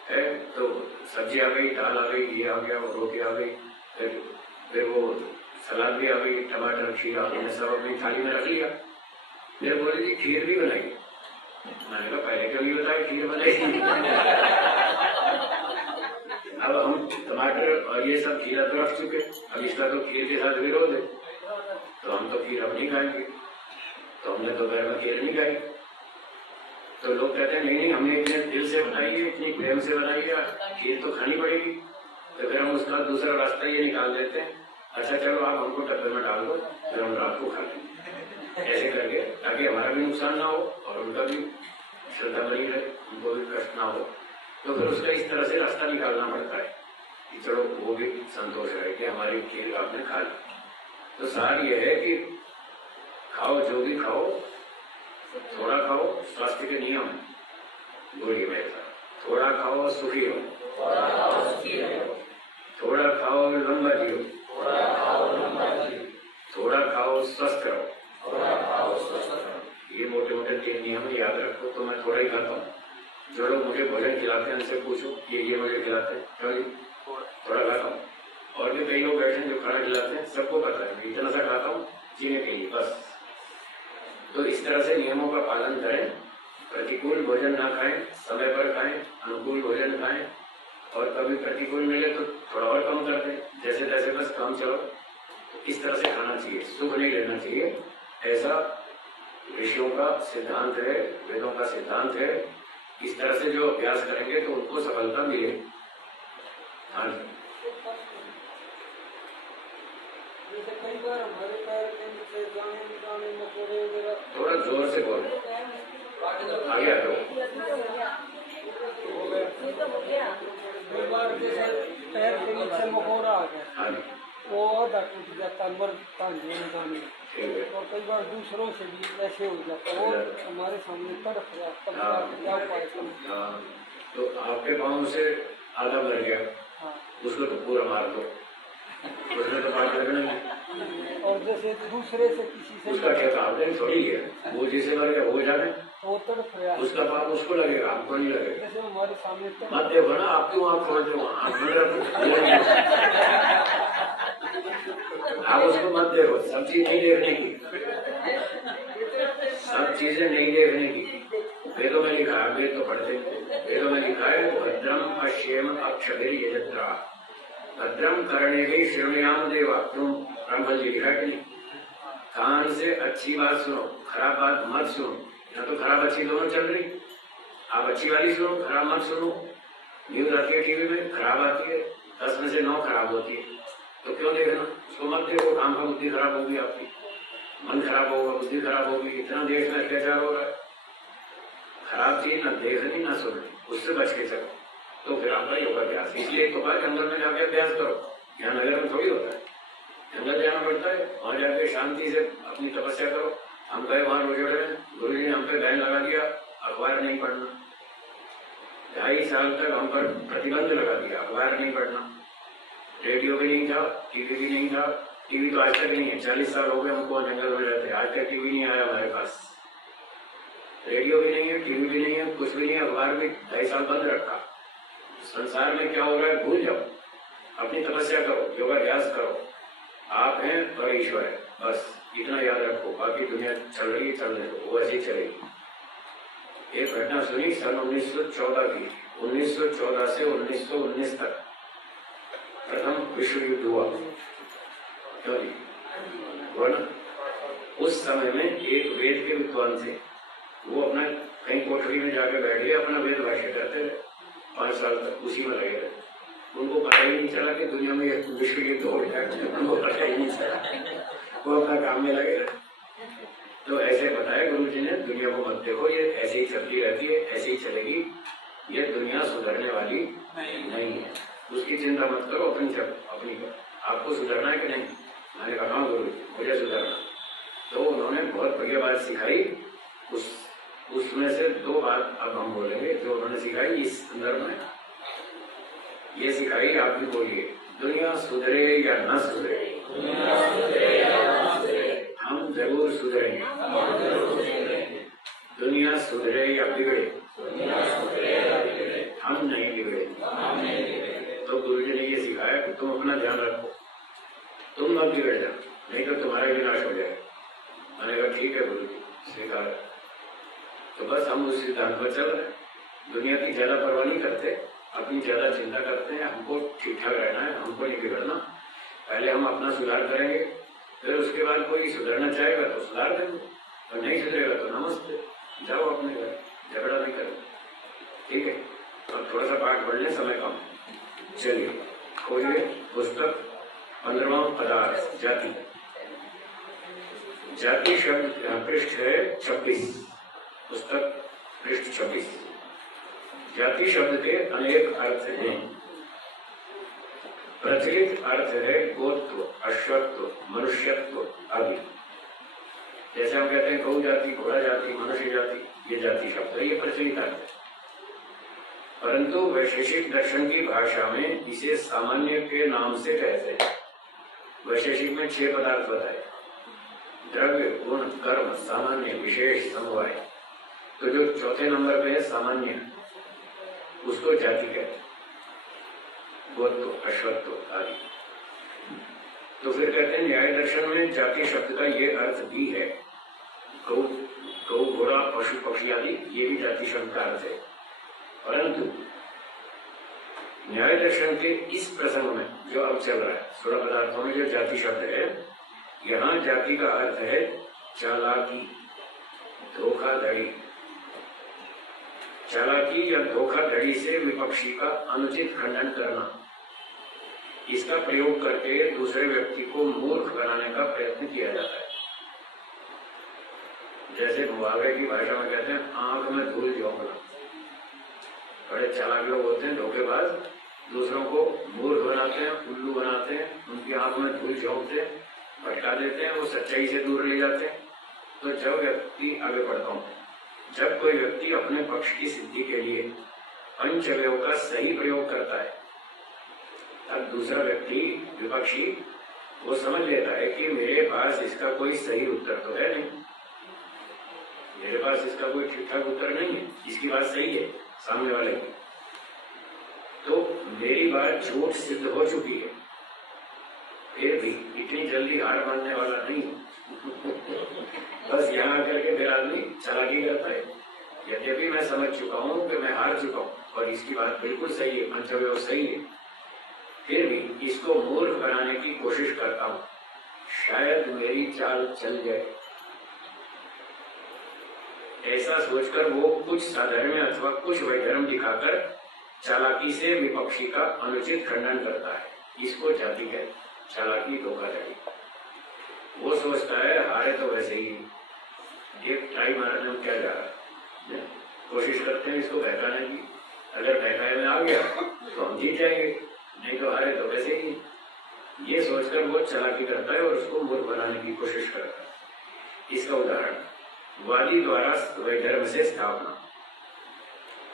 है, तो सब्जी आ गई, दाल आ गई, ये आ गया, वो रोटी आ गई, फिर वो सलाद भी आ गई, टमाटर, खीरा, हमने सब अपनी थाली में रख लिया। फिर बोले जी खीर भी बनाई। मैंने कहा पहले क्यों नहीं बताया खीर बनाई। अब हम टमाटर और ये सब खीरा तो रख चुके, अब इसका तो खीर के साथ विरोध है, तो हम तो खीर अब नहीं खाएंगे। तो हमने दोपहर में खीर नहीं खाई। तो लोग कहते हैं नहीं हमने इतने दिल से बनाई है, इतनी प्रेम से बनाई है, खीर तो खानी पड़ेगी। तो फिर हम उसका दूसरा रास्ता ये निकाल देते हैं, अच्छा चलो आप हमको डब्बे में डाल दो, फिर हम रात को खा लेंगे, ऐसे करके, ताकि हमारा भी नुकसान ना हो और उनका भी श्रद्धा बनी रहे, उनको भी कष्ट ना हो। तो फिर उसका इस तरह से रास्ता निकालना पड़ता है कि चलो वो भी संतोष रहे कि हमारी खीर आपने खा ली। तो सार ये है कि खाओ, जो भी खाओ थोड़ा खाओ, स्वास्थ्य के नियम है बोलिए मेरे साथ, थोड़ा खाओ सुखी हो, थोड़ा खाओ लंबा जियो, थोड़ा खाओ स्वस्थ रहो। ये मोटे मोटे 3 नियम याद रखो। तो मैं थोड़ा ही खाता हूँ। जो लोग मुझे भोजन खिलाते हैं उनसे पूछो ये मुझे खिलाते हैं, क्यों थोड़ा खाता हूँ। और भी कई लोग बैठे हैं जो खाना खिलाते हैं, सबको पता है इतना सा खाता हूँ जीने के लिए बस। तो इस तरह से नियमों का पालन करें, प्रतिकूल भोजन ना खाएं, समय पर खाएं, अनुकूल भोजन खाएं, और कभी प्रतिकूल मिले तो थोड़ा और कम कर दें, जैसे तैसे बस काम चलो। तो इस तरह से खाना चाहिए, सुख नहीं लेना चाहिए, ऐसा ऋषियों का सिद्धांत है, वेदों का सिद्धांत है। इस तरह से जो अभ्यास करेंगे तो उनको सफलता मिले। हाँ जैसे कई बार हमारे पैर के नीचे दाने मकोड़े वगैरह, थोड़ा जोर से बोलो, आगे आ जाओ। कई बार जैसे पैर के नीचे मकोड़ा आ गया, हाँ वो आधा टूट जाता मर दाने, और कई बार दूसरों से भी ऐसे हो जाता है, और हमारे सामने तड़प रहा, तब क्या उपाय करें? हाँ, तो आपके पाँव से आधा मर गया, उसको तो पूरा मार दो, उसमें तो पाँच लगना ही। और जैसे दूसरे से किसी से उसका क्या काम है, थोड़ी है, वो जिसे मर गया वो जाने, वो तड़प रहा, उसका पाप उसको लगेगा, आपको नहीं लगेगा। जैसे हमारे सामने मत देखो ना, आप क्यों आँख खोल दो, आप उसको मत देखो, सब चीज नहीं देखने की, सब चीजें नहीं देखने की। वेदों में लिखा है, वेद तो पढ़ते, वेदों में लिखा है भद्रम पश्येम अक्षभिर यजत्रा, भद्रम कर्णेभिः शृणुयाम देवा। क्यों ब्रह्म जी लिखा कि नहीं? कान से अच्छी बात सुनो, खराब बात मत सुनो। या तो खराब अच्छी दोनों चल रही, आप अच्छी वाली सुनो, खराब मत सुनो। न्यूज आती है टीवी में, खराब आती है, 10 में से 9 खराब होती है, तो क्यों देखना? उसको मत देखो, काम का बुद्धि खराब होगी, आपकी मन खराब होगा, बुद्धि खराब होगी। इतना देश में अत्याचार हो रहा है, खराब चीज न देखनी न सुननी, उससे बच के चलो, तो फिर आपका योगाभ्यास। इसलिए तो बार जंगल में जाके अभ्यास करो, यहाँ नगर में थोड़ी होता है, जंगल जाना पड़ता है, वहां जाके शांति से अपनी तपस्या करो। हम गए वहां रोज गुरु जी ने हम पे बैन लगा दिया, अखबार नहीं पढ़ना, 2.5 साल तक हम पर प्रतिबंध लगा दिया, अखबार नहीं पढ़ना, रेडियो भी नहीं था, टीवी भी नहीं था। टीवी तो आज तक नहीं है, 40 साल हो गए हमको जंगल में रहते, आज तक टीवी नहीं आया हमारे पास, रेडियो भी नहीं है, टीवी भी नहीं है, कुछ भी नहीं, अखबार भी 2.5 साल बंद रखा। संसार में क्या हो रहा है भूल जाओ, अपनी तपस्या करो, योगाभ्यास करो, आप हैं और ईश्वर है, बस इतना याद रखो। बाकी दुनिया चल रही है, चलने दो, वो ऐसी चलेगी। एक घटना सुनी सन 1914 की, 1914 से 1919 तक प्रथम विश्व युद्ध हुआ, क्यों जी हुआ ना? उस समय में एक वेद के विद्वान थे, वो अपना कहीं कोठरी में जाकर बैठ गए, अपना वेद भाष्य करते रहे, 5 साल तक उसी में लगे रहे। उनको पता ही नहीं चला कि दुनिया में विश्व युद्ध हो गया, उनको पता ही नहीं चला, वो अपना काम में लगे रहे। तो ऐसे बताया गुरु जी ने, दुनिया को मत देखो, ये ऐसे ही चलती रहती है, ऐसे ही चलेगी, ये दुनिया सुधरने वाली नहीं है, उसकी चिंता मत करो, अपनी करो। आपको सुधरना है कि नहीं? मैंने कहा हाँ गुरु जी मुझे सुधरना। तो उन्होंने बहुत बढ़िया बात सिखाई, उसमें से 2 बात अब हम बोलेंगे जो उन्होंने सिखाई इस संदर्भ में। ये सिखाई, आप भी बोलिए, दुनिया सुधरे या न सुधरे, हम जरूर सुधरेंगे। दुनिया सुधरे या बिगड़े, हम नहीं बिगड़े। तो गुरु जी ने ये सिखाया कि तुम अपना ध्यान रखो, तुम मत बिगड़ जाओ, नहीं तो तुम्हारा विनाश हो जाए। मैंने कहा ठीक है गुरु जी, स्वीकार। तो बस हम उस सिद्धांत पर चल रहे हैं। दुनिया की ज्यादा परवाह नहीं करते, अपनी ज्यादा चिंता करते हैं। हमको ठीक ठाक रहना है, हमको नहीं बिगड़ना। पहले हम अपना सुधार करेंगे, फिर उसके बाद कोई सुधरना चाहेगा तो सुधार देंगे, और नहीं सुधरेगा तो नमस्ते, जाओ अपने घर, झगड़ा नहीं करो। ठीक है, और थोड़ा सा पाठ पढ़ लें, समय कम। चलिए खोलिए पुस्तक 15वां पदार्थ, जाति। जाति शब्द पृष्ठ है 26, पुस्तक पृष्ठ 26। जाति शब्द के अनेक अर्थ हैं। प्रचलित अर्थ है गोत्व, अश्वत्व, मनुष्यत्व आदि। जैसे हम कहते हैं गौ जाति, घोड़ा जाति, मनुष्य जाति, ये जाति शब्द है, ये प्रचलित अर्थ है। परंतु वैशेषिक दर्शन की भाषा में इसे सामान्य के नाम से कहते हैं। वैशेषिक में 6 पदार्थ बताए, द्रव्य, गुण, कर्म, सामान्य, विशेष, समवाय। तो जो चौथे नंबर पे है सामान्य, उसको जाति कहते हैं, गोत्व, अश्वत्व आदि। तो फिर कहते हैं न्याय दर्शन में जाति शब्द का ये अर्थ भी है। गौ, घोड़ा, पशु, पक्षी आदि, ये भी जाति शब्द का अर्थ है। परंतु न्याय दर्शन के इस प्रसंग में जो अब चल रहा है, 16 पदार्थों में जो जाति शब्द है, यहाँ जाति का अर्थ है चालाकी, धोखाधड़ी। चालाकी या धोखाधड़ी से विपक्षी का अनुचित खंडन करना, इसका प्रयोग करके दूसरे व्यक्ति को मूर्ख बनाने का प्रयत्न किया जाता है। जैसे मुहावरे की भाषा में कहते हैं आंख में धूल झोंकना। बड़े चालाक लोग होते हैं, धोखेबाज, दूसरों को मूर्ख बनाते हैं, उल्लू बनाते हैं, उनकी आंख में धूल झोंकते हैं, भटका देते हैं, वो सच्चाई से दूर ले जाते हैं। तो जब व्यक्ति, आगे बढ़ता हूँ, जब कोई व्यक्ति अपने पक्ष की सिद्धि के लिए पंचअवयव का सही प्रयोग करता है, तब दूसरा व्यक्ति, विपक्षी, वो समझ लेता है कि मेरे पास इसका कोई सही उत्तर तो है नहीं, मेरे पास इसका कोई ठीक ठाक उत्तर नहीं है, इसकी बात सही है सामने वाले की, तो मेरी बात झूठ सिद्ध हो चुकी है, फिर भी इतनी जल्दी हार मानने वाला नहीं। बस यहाँ आकर के फिर आदमी चालाकी करता है। यद्यपि मैं समझ चुका हूँ कि मैं हार चुका हूँ और इसकी बात बिल्कुल सही है, पंचअवयव सही है, फिर भी इसको मूर्ख बनाने की कोशिश करता हूँ, शायद मेरी चाल चल जाए। ऐसा सोचकर वो कुछ साधर्म्य अथवा कुछ वैधर्म दिखाकर चालाकी से विपक्षी का अनुचित खंडन करता है। इसको जाति है, चालाकी, धोखाधड़ी। वो सोचता है हारे तो वैसे ही, एक ट्राई मारने में क्या जा रहा है, कोशिश करते हैं इसको बहकाने की, अगर बहकाए में आ गया तो हम जीत जाएंगे, नहीं तो हारे तो वैसे ही। ये सोचकर वो चालाकी करता है और उसको मूर्ख बनाने की कोशिश करता है। इसका उदाहरण, वादी द्वारा वैधर्म से स्थापना।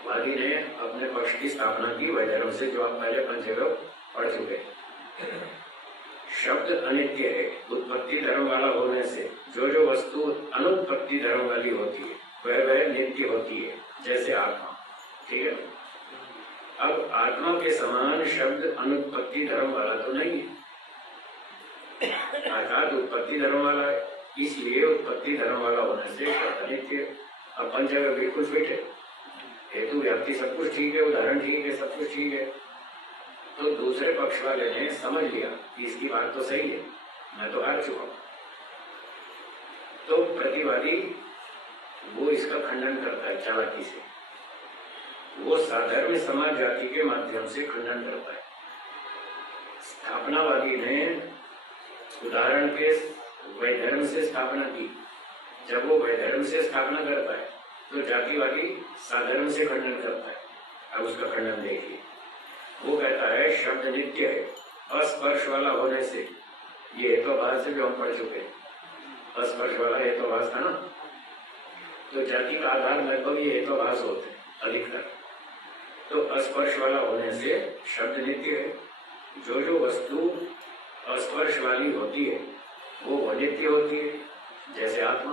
वादी ने अपने पक्ष की स्थापना की वैधर्म से, जो आप पहले पंचअवयव पढ़ चुके। शब्द अनित्य है, उत्पत्ति धर्म वाला होने से जो जो वस्तु अनुत्पत्ति धर्म वाली होती है वह नित्य होती है, जैसे आत्मा। ठीक है, अब आत्मा के समान शब्द अनुत्पत्ति धर्म वाला तो नहीं है, अर्थात उत्पत्ति धर्म वाला है, इसलिए उत्पत्ति धर्म वाला होने से शब्द अनित्य है। अब पंचअवयव बिल्कुल फिट है, हेतु व्याप्ति सब कुछ ठीक है, उदाहरण ठीक है, सब कुछ ठीक है। तो दूसरे पक्ष वाले ने समझ लिया कि इसकी बात तो सही है, मैं तो हार चुका हूं। तो प्रतिवादी वो इसका खंडन करता है चालाकी से, वो साधर्म्य समाज जाति के माध्यम से खंडन करता है। स्थापनावादी ने उदाहरण के वैधर्म से स्थापना की, जब वो वैधर्म से स्थापना करता है तो जातिवादी साधर्म से खंडन करता है। अब उसका खंडन देखिए, वो कहता है शब्द नित्य है, अस्पर्श वाला होने से, ये हेतुभास से जो हम पढ़ चुके, अस्पर्श वाला हेतुभास था ना, तो जाति का आधार लगभग ये हेतुभास होते हैं अधिकतर। तो अस्पर्श वाला होने से शब्द नित्य है, जो वस्तु अस्पर्श वाली होती है वो अनित्य होती है, जैसे आत्मा।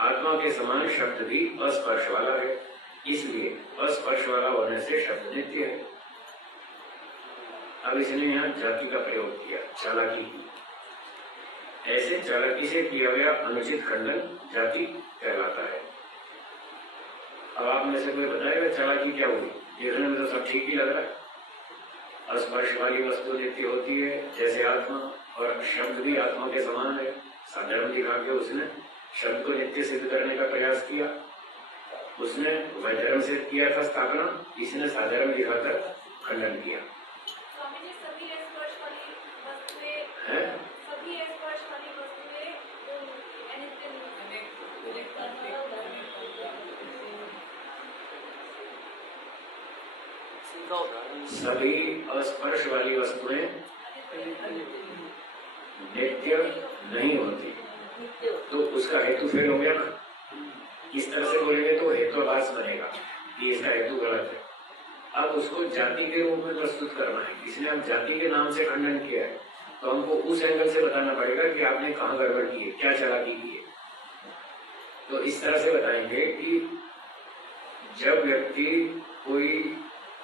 आत्मा के समान शब्द भी अस्पर्श वाला है, इसलिए अस्पर्श वाला होने से शब्द नित्य है। अब इसने यहाँ जाति का प्रयोग किया, चालाकी की। ऐसे चालाकी से किया गया अनुचित खंडन जाति कहलाता है। अब आप में से कोई बताएगा चालाकी क्या हुई? देखने में तो सब ठीक ही लग रहा है। अस्पर्श वाली वस्तु नित्य होती है जैसे आत्मा, और शब्द भी आत्मा के समान है। साधर्म दिखा के उसने शब्द को नित्य सिद्ध करने का प्रयास किया। उसने वैधर्म से किया था स्थापना, इसने साधर्म दिखाकर खंडन किया। स्वामी जी, सभी स्पर्श वाली वस्तुएं है सभी स्पर्श वाली वस्तुएं अनित्य सीधा उदाहरण सभी अस्पर्श वाली वस्तुएं नित्य नहीं होती, तो उसका हेतु फेल हो गया ना। इस तरह से बोलेंगे तो हेतुभास बनेगा, ये इसका हेतु गलत है। अब उसको जाति के रूप में प्रस्तुत करना है, इसलिए हम जाति के नाम से खंडन किया है, तो हमको उस एंगल से बताना पड़ेगा कि आपने कहाँ गड़बड़ की है, क्या चालाकी की है। तो इस तरह से बताएंगे कि जब व्यक्ति कोई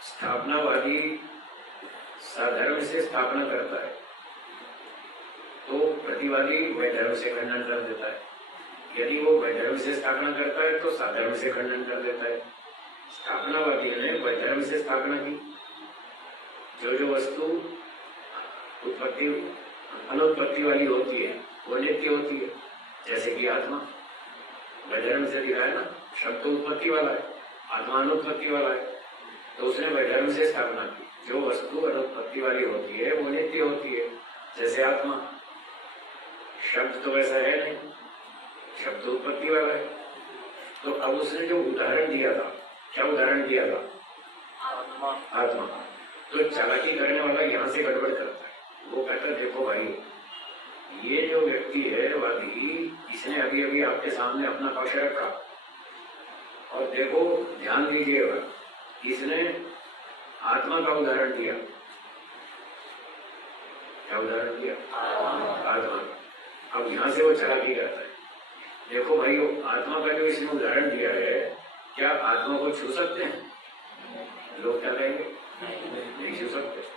स्थापनावादी साधर्म से स्थापना करता है तो प्रतिवादी वैधर्म से खंडन कर देता है। यदि वो वैधर्म से स्थापना करता है तो साधर्म से खंडन कर देता है। स्थापनावादी ने वैधर्म से स्थापना की। जो वस्तु उत्पत्ति अनुत्पत्ति वाली होती है वो नित्य होती है, जैसे कि आत्मा। वैधर्म से दिखाया ना, शब्द उत्पत्ति वाला है, आत्मा अनुत्पत्ति वाला है, तो उसने वैधर्म से स्थापना की। जो वस्तु अनुत्पत्ति वाली होती है वो नित्य होती है, जैसे आत्मा। शब्द तो वैसा है नहीं, शब्द उत्पत्ति वाला है। तो अब उसने जो उदाहरण दिया था, क्या उदाहरण दिया था? आत्मा। तो चालाकी करने वाला यहाँ से गड़बड़ करता है। वो कहता है देखो भाई, ये जो व्यक्ति है वादी, इसने अभी अभी आपके सामने अपना पक्ष रखा, और देखो ध्यान दीजिएगा, इसने आत्मा का उदाहरण दिया। क्या उदाहरण दिया? आत्मा का। अब यहाँ से वो चालाकी करता है। देखो भाई, आत्मा का जो इसने उदाहरण दिया है, क्या आत्मा को छू सकते हैं? लोग क्या कहेंगे? नहीं छू सकते।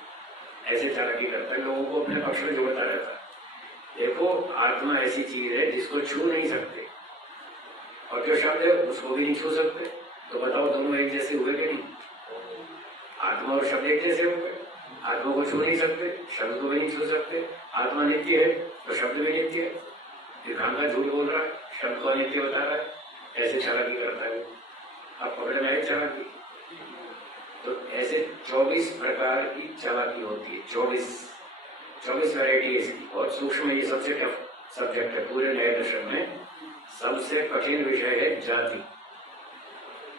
ऐसे चालाकी करता है, लोगों को अपने पक्ष में जोड़ता रहता है। देखो आत्मा ऐसी चीज है जिसको छू नहीं सकते, और जो शब्द है उसको भी नहीं छू सकते। तो बताओ दोनों एक जैसे हुए कि नहीं? आत्मा और शब्द एक जैसे हो गए। आत्मा को छू नहीं सकते, शब्द को भी नहीं छू सकते। आत्मा नित्य है तो शब्द भी नित्य है। फिर खाना झूठ बोल रहा है, शब्द को अनित्य बता रहा है, ऐसे चालाकी करता है। अब पकड़े में चालाकी। तो ऐसे 24 प्रकार की चालाकी होती है। 24 वैरायटी इसकी। और सूक्ष्म, ये सबसे टफ सब्जेक्ट है पूरे न्याय दर्शन में। सबसे कठिन विषय है जाति,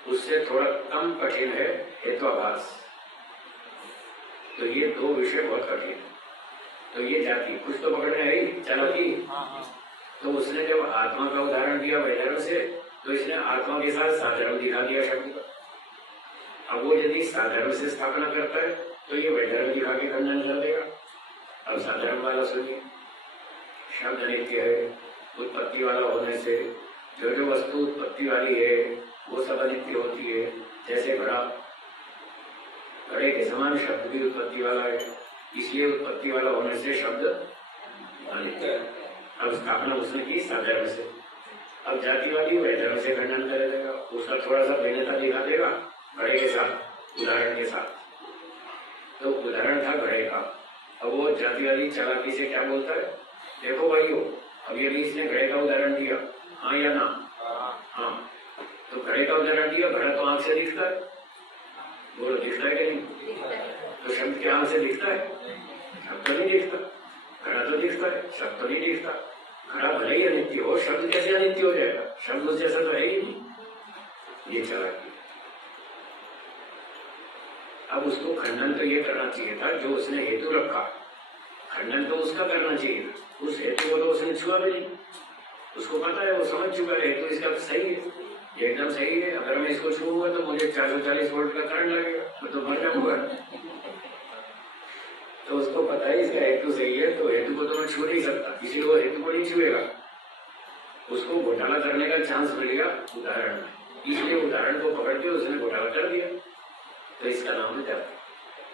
उससे थोड़ा कम कठिन है हेत्वाभास। तो ये दो विषय बहुत कठिन है। तो ये जाति कुछ तो पकड़ने आई चालाकी। तो उसने जब आत्मा का उदाहरण दिया वैधर्म से, तो इसने आत्मा के साथ साधर्म दिखा दिया शब्द का। अब वो यदि साधर्म से स्थापना करता है तो ये वैधर्म दिखा के खंडन कर देगा। अब साधर्म वाला सुनिए, शब्द नित्य है, उत्पत्ति वाला होने से जो वस्तु उत्पत्ति वाली है वो सब अनित्य होती है। जैसे घड़ा, घड़े के समान शब्द भी उत्पत्ति वाला है, इसलिए उत्पत्ति वाला होने से शब्द अनित्य है। अब स्थापना उसने की साधर्म से। अब जातिवादी वैधर्म से खंडन कर देगा, उसका थोड़ा सा भिन्नता दिखा देगा घड़े के साथ, उदाहरण के साथ। तो उदाहरण था घड़े का। अब वो जातिवादी चालाकी से क्या बोलता है? देखो भाइयों, अब यदि इसने घड़े का उदाहरण दिया, हाँ या ना? हाँ। तो घड़े का उदाहरण दिया, घड़ा तो आंख से दिखता है, बोलो दिखता है कि नहीं? तो शब्द क्या आंख से दिखता है? शब्द तो नहीं दिखता। घड़ा तो दिखता है, शब्द तो नहीं दिखता। घड़ा भले ही अनित्य हो, शब्द कैसे अनित्य हो जाएगा? शब्द उस जैसा तो है ही नहीं। ये चालाकी। अब उसको खंडन तो ये करना चाहिए था जो उसने हेतु रखा, खंडन तो उसका करना चाहिए। उस हेतु को तो उसने छुआ भी नहीं। उसको पता है, वो समझ चुका है हेतु इसका सही है, एकदम सही है। अगर मैं इसको छूऊंगा तो मुझे 440 वोल्ट का करंट लगेगा, मैं तो मर जाऊंगा। तो उसको पता है इसका हेतु सही है, तो हेतु को तो मैं छू नहीं सकता, इसलिए वो हेतु को नहीं छुएगा, उसको घोटाला करने का चांस मिलेगा उदाहरण में, इसलिए उदाहरण को पकड़ के उसने घोटाला कर दिया। तो इसका नाम है जाति।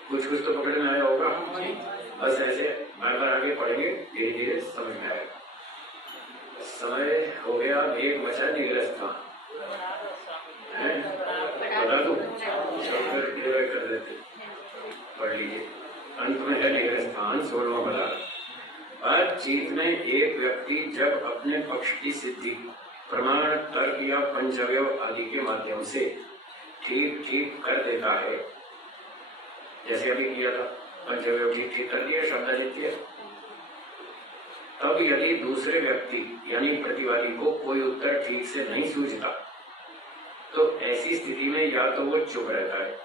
कुछ कुछ तो पकड़ में आया होगा, बस ऐसे बार बार आगे पढ़ेंगे, धीरे धीरे समझ में आएगा। समय हो गया, एक बचा निग्रस्था है, बता दूं कर देते, पढ़ लीजिए। अंत में है निग्रस्थान 16वां पदार्थ। बातचीत में एक व्यक्ति जब अपने पक्ष की सिद्धि प्रमाण, तर्क या पंचअवयव आदि के माध्यम से ठीक ठीक कर देता है, जैसे अभी किया था, पंचअवयव ठीक ठीक कर दिया, शब्दादित्य, तब यदि दूसरे व्यक्ति यानी प्रतिवादी को कोई उत्तर ठीक से नहीं सूझता, तो ऐसी स्थिति में या तो वो चुप रहता है,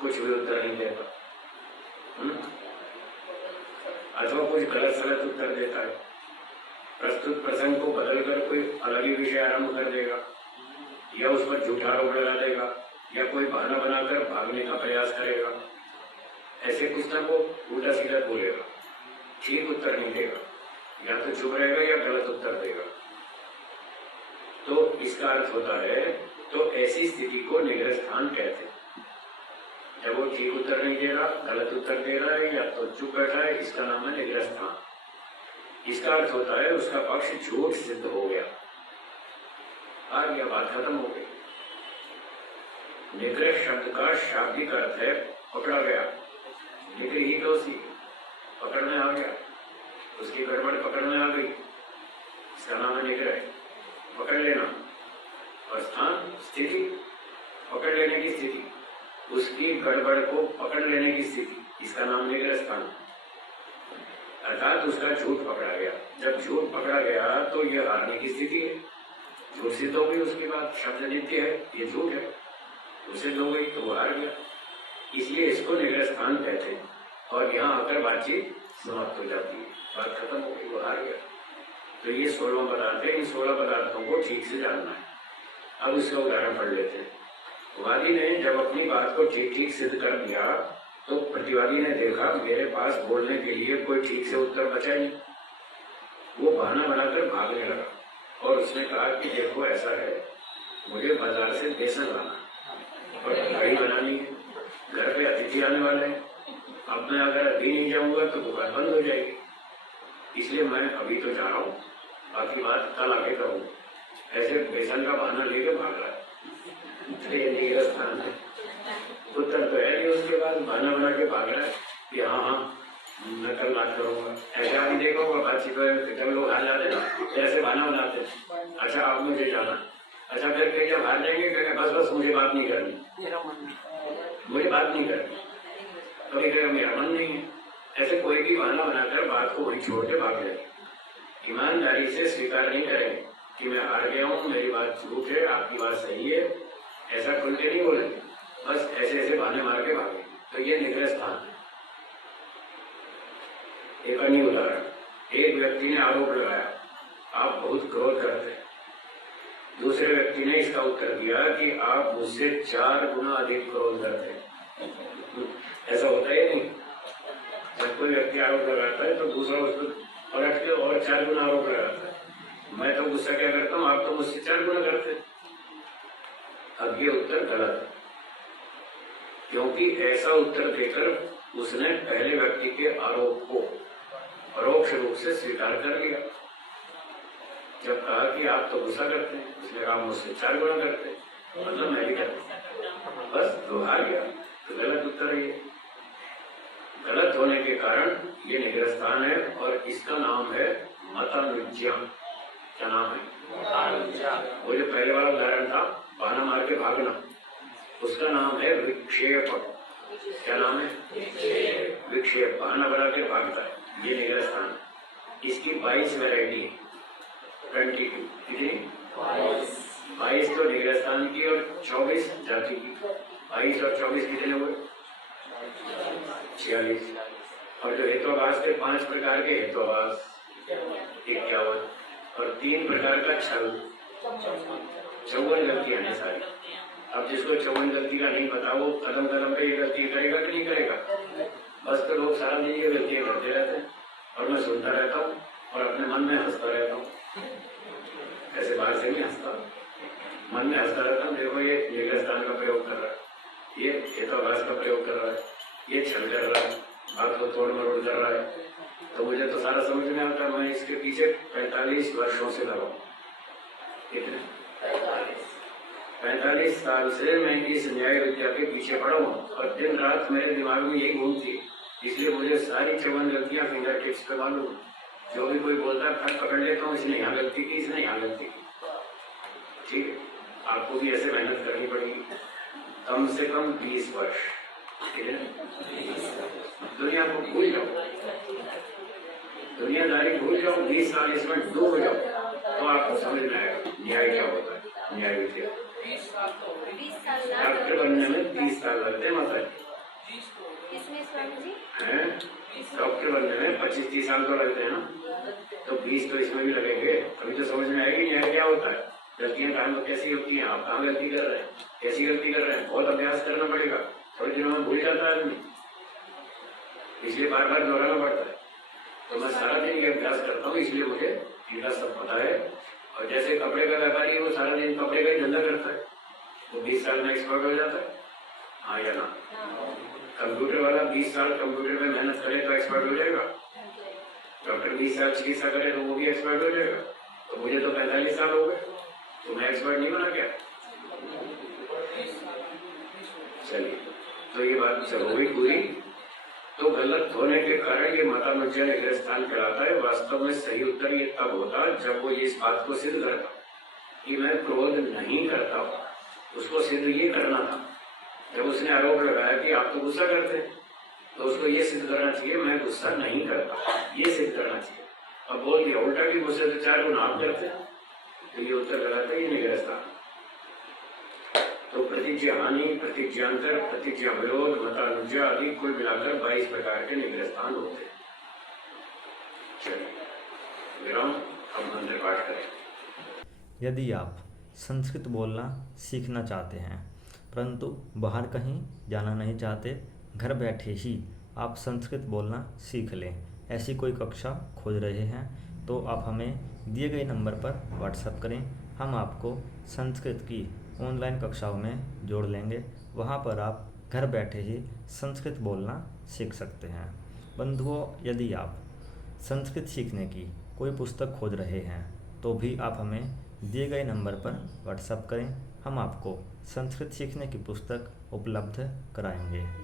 कुछ भी उत्तर नहीं देता, अथवा कुछ गलत सलत उत्तर देता है, प्रस्तुत प्रसंग को बदलकर कोई अलग ही विषय आरंभ कर देगा, या उस पर झूठा आरोप लगा देगा, या कोई बहाना बनाकर भागने का प्रयास करेगा, ऐसे कुछ ना को उल्टा सीधा बोलेगा, ठीक उत्तर नहीं देगा, या तो चुप रहेगा या गलत उत्तर देगा। तो इसका अर्थ होता है, तो ऐसी स्थिति को निग्रस्थान कहते हैं। जब वो ठीक उत्तर नहीं दे रहा, गलत उत्तर दे रहा है, या तो चुप बैठा है, इसका नाम है निग्रस्थान। इसका अर्थ होता है उसका पक्ष झूठ सिद्ध हो गया, आ गया, बात खत्म हो गई। निग्रह शब्द का शाब्दिक अर्थ है पकड़ा गया, निगृहीतोसी, पकड़ने आ गया, उसकी गड़बड़ पकड़ने आ गई, इसका नाम है निग्रह, पकड़ लेना। और स्थान स्थिति, पकड़ लेने की स्थिति, उसकी गड़बड़ को पकड़ लेने की स्थिति, इसका नाम निग्रह स्थान। अर्थात उसका झूठ पकड़ा गया, जब झूठ पकड़ा गया तो यह हारने की स्थिति है, झूठ सिद्ध हो गई, उसके बाद शब्द नित्य है, ये झूठ है, वो सिद्ध हो गई तो वो हार गया, इसलिए इसको निग्रह स्थान कहते हैं। और यहाँ आकर बातचीत समाप्त हो जाती है, बात खत्म हो गई, वो हार गया। तो ये 16 पदार्थ है, इन 16 पदार्थों को ठीक से जानना है। अब उसका उदाहरण पढ़ लेते हैं। वादी ने जब अपनी बात को ठीक ठीक सिद्ध कर दिया, तो प्रतिवादी ने देखा मेरे पास बोलने के लिए कोई ठीक से उत्तर बचा ही नहीं, वो बहाना बनाकर भागने लगा, और उसने कहा कि देखो ऐसा है, मुझे बाजार से बेसन लाना और गाड़ी बनानी है, घर पे अतिथि आने वाले हैं, अब मैं अगर अभी नहीं जाऊंगा तो दुकान बंद हो जाएगी, इसलिए मैं अभी तो जा रहा हूँ, बाकी बात कल आगे करूँगा। ऐसे बेसन का बहाना लेके भाग रहा है, ये स्थान है, उत्तर तो है नहीं, उसके बाद बहाना बना के भाग रहा है कि हाँ मैं कल बात करूंगा। ऐसे आदमी देखो बातचीत में जब लोग हार जाते ना, ऐसे बहाना बनाते हैं, अच्छा आप मुझे जाना, अच्छा फिर जब हार जाएंगे कहेंगे बस बस मुझे बात नहीं करनी, मुझे बात नहीं करनी, कभी कहेगा मेरा मन नहीं है। ऐसे कोई भी बहाना बनाकर बात को वहीं छोड़ के भाग जाए। ईमानदारी से स्वीकार नहीं करेंगे कि मैं हार गया हूँ, मेरी बात झूठ है, आपकी बात सही है, ऐसा खुल के नहीं बोलेंगे, बस ऐसे ऐसे बहाने मार के भागे, तो ये निग्रह स्थान है। एक अन्य उदाहरण, एक व्यक्ति ने आरोप लगाया आप बहुत क्रोध करते हैं, दूसरे व्यक्ति ने इसका उत्तर दिया कि आप मुझसे 4 गुना अधिक क्रोध करते हैं। ऐसा होता है नहीं, जब कोई व्यक्ति आरोप लगाता है तो दूसरा उसको पलट के और 4 गुना आरोप लगाता है, मैं तो गुस्सा क्या करता हूँ, आप तो मुझसे 4 गुना करते हैं। अब ये उत्तर गलत है, क्योंकि ऐसा उत्तर देकर उसने पहले व्यक्ति के आरोप को परोक्ष रूप से स्वीकार कर लिया। जब कहा कि आप तो गुस्सा करते हैं, उसने कहा मुझसे 4 गुना करते हैं, मतलब मैं भी करता हूं, बस तो हार गया। तो गलत उत्तर है, ये गलत होने के कारण ये निग्रह स्थान है, और इसका नाम है मतानुज्ञा। क्या नाम है? वो जो पहले वाला उदाहरण था बहाना मार के भागना, उसका नाम है विक्षेप। क्या नाम है? विक्षेप, बहाना बना के भागता है, ये निग्रह स्थान है। इसकी 22 वैरायटी है, 22 कितनी? 22 तो निग्रह स्थान की और 24 जाति की। 22 और 24 कितने हुए? 46। और जो हेतुआभास के 5 प्रकार के हेतुआभास 51, और 3 प्रकार का छल, 54 गलतियां हैं सारी। अब जिसको 54 गलती का नहीं पता, वो कदम कदम पे ये गलती करेगा कि नहीं करेगा? बस तो लोग लोग सारा दिन ये गलतियाँ करते रहते हैं और मैं सुनता रहता हूँ और अपने मन में हंसता रहता हूँ। ऐसे बाहर से नहीं हंसता, मन में हंसता रहता हूँ। देखो ये निग्रहस्थान का प्रयोग कर रहा है, ये हेतुवाभास का प्रयोग कर रहा है, ये छल कर रहा है, बात को तोड़ मरोड़ कर रहा है। तो मुझे तो सारा समझ में आता है। मैं इसके पीछे 45 वर्षों से लगा हूँ। कितने 45 साल से मैं इस न्याय विद्या के पीछे पड़ा हूँ और दिन रात मेरे दिमाग में यही घूमती। इसलिए मुझे सारी 54 गलतियाँ फिंगर टिप्स पे मालूम। जो भी कोई बोलता है फट पकड़ लेता हूँ, इसने यहाँ गलती की, इसने यहाँ गलती की। ठीक है, आपको भी ऐसे मेहनत करनी पड़ेगी, कम से कम 20 वर्ष। ठीक है, दुनिया को भूल जाओ, दुनियादारी भूल जाओ, 20 साल इसमें डूब जाओ, तो आपको समझ में आएगा न्याय क्या होता है। न्याय विद्या 20 साल डॉक्टर बनने में 20 साल लगते हैं माता जी। इसमें स्वामी जी हैं डॉक्टर बनने में 25-30 साल तो लगते हैं ना, तो 20 तो इसमें भी लगेंगे। अभी तो समझ में आएगी न्याय क्या होता है, गलतियां कहाँ कैसी होती हैं, आप कहाँ गलती कर रहे हैं, कैसी गलती कर रहे हैं। बहुत अभ्यास करना पड़ेगा, थोड़े दिनों में भूल जाता है आदमी, इसलिए बार बार दोहराना पड़ता है। तो मैं सारा दिन ये अभ्यास करता हूँ, इसलिए मुझे इतना सब पता है। और जैसे कपड़े का व्यापारी है, वो सारा दिन कपड़े का ही धंधा करता है, वो 20 साल में एक्सपर्ट हो जाता है। हाँ या ना? कंप्यूटर वाला 20 साल कंप्यूटर में मेहनत करे तो एक्सपर्ट हो जाएगा। डॉक्टर 20 साल चिकित्सा करे तो वो भी एक्सपर्ट हो जाएगा। तो मुझे तो 45 साल हो गए, तो मैं एक्सपर्ट नहीं बना क्या? चलिए, तो ये बात सब हो गई पूरी। तो गलत होने के कारण ये मतानुज्ञा निग्रहस्थान कहलाता है। वास्तव में सही उत्तर ये तब होता जब वो इस बात को सिद्ध करता कि मैं क्रोध नहीं करता हूँ। उसको सिद्ध ये करना था। जब उसने आरोप लगाया कि आप तो गुस्सा करते हैं, तो उसको ये सिद्ध करना चाहिए मैं गुस्सा नहीं करता, ये सिद्ध करना चाहिए। अब बोल दिया उल्टा कि गुस्से से 4 गुना आप करते हैं, तो ये उत्तर लगाता है निग्रहस्थान। तो प्रतिज्ञा हानि, प्रतिज्ञांतर, प्रतिज्ञा विरोध, मतानुज्ञा आदि कुल मिलाकर 22 प्रकार के निग्रहस्थान होते हैं। चलिए विराम, हम मंत्र पाठ करें। यदि आप संस्कृत बोलना सीखना चाहते हैं परंतु बाहर कहीं जाना नहीं चाहते, घर बैठे ही आप संस्कृत बोलना सीख लें, ऐसी कोई कक्षा खोज रहे हैं तो आप हमें दिए गए नंबर पर व्हाट्सएप करें। हम आपको संस्कृत की ऑनलाइन कक्षाओं में जोड़ लेंगे। वहां पर आप घर बैठे ही संस्कृत बोलना सीख सकते हैं। बंधुओं, यदि आप संस्कृत सीखने की कोई पुस्तक खोज रहे हैं तो भी आप हमें दिए गए नंबर पर व्हाट्सएप करें। हम आपको संस्कृत सीखने की पुस्तक उपलब्ध कराएंगे।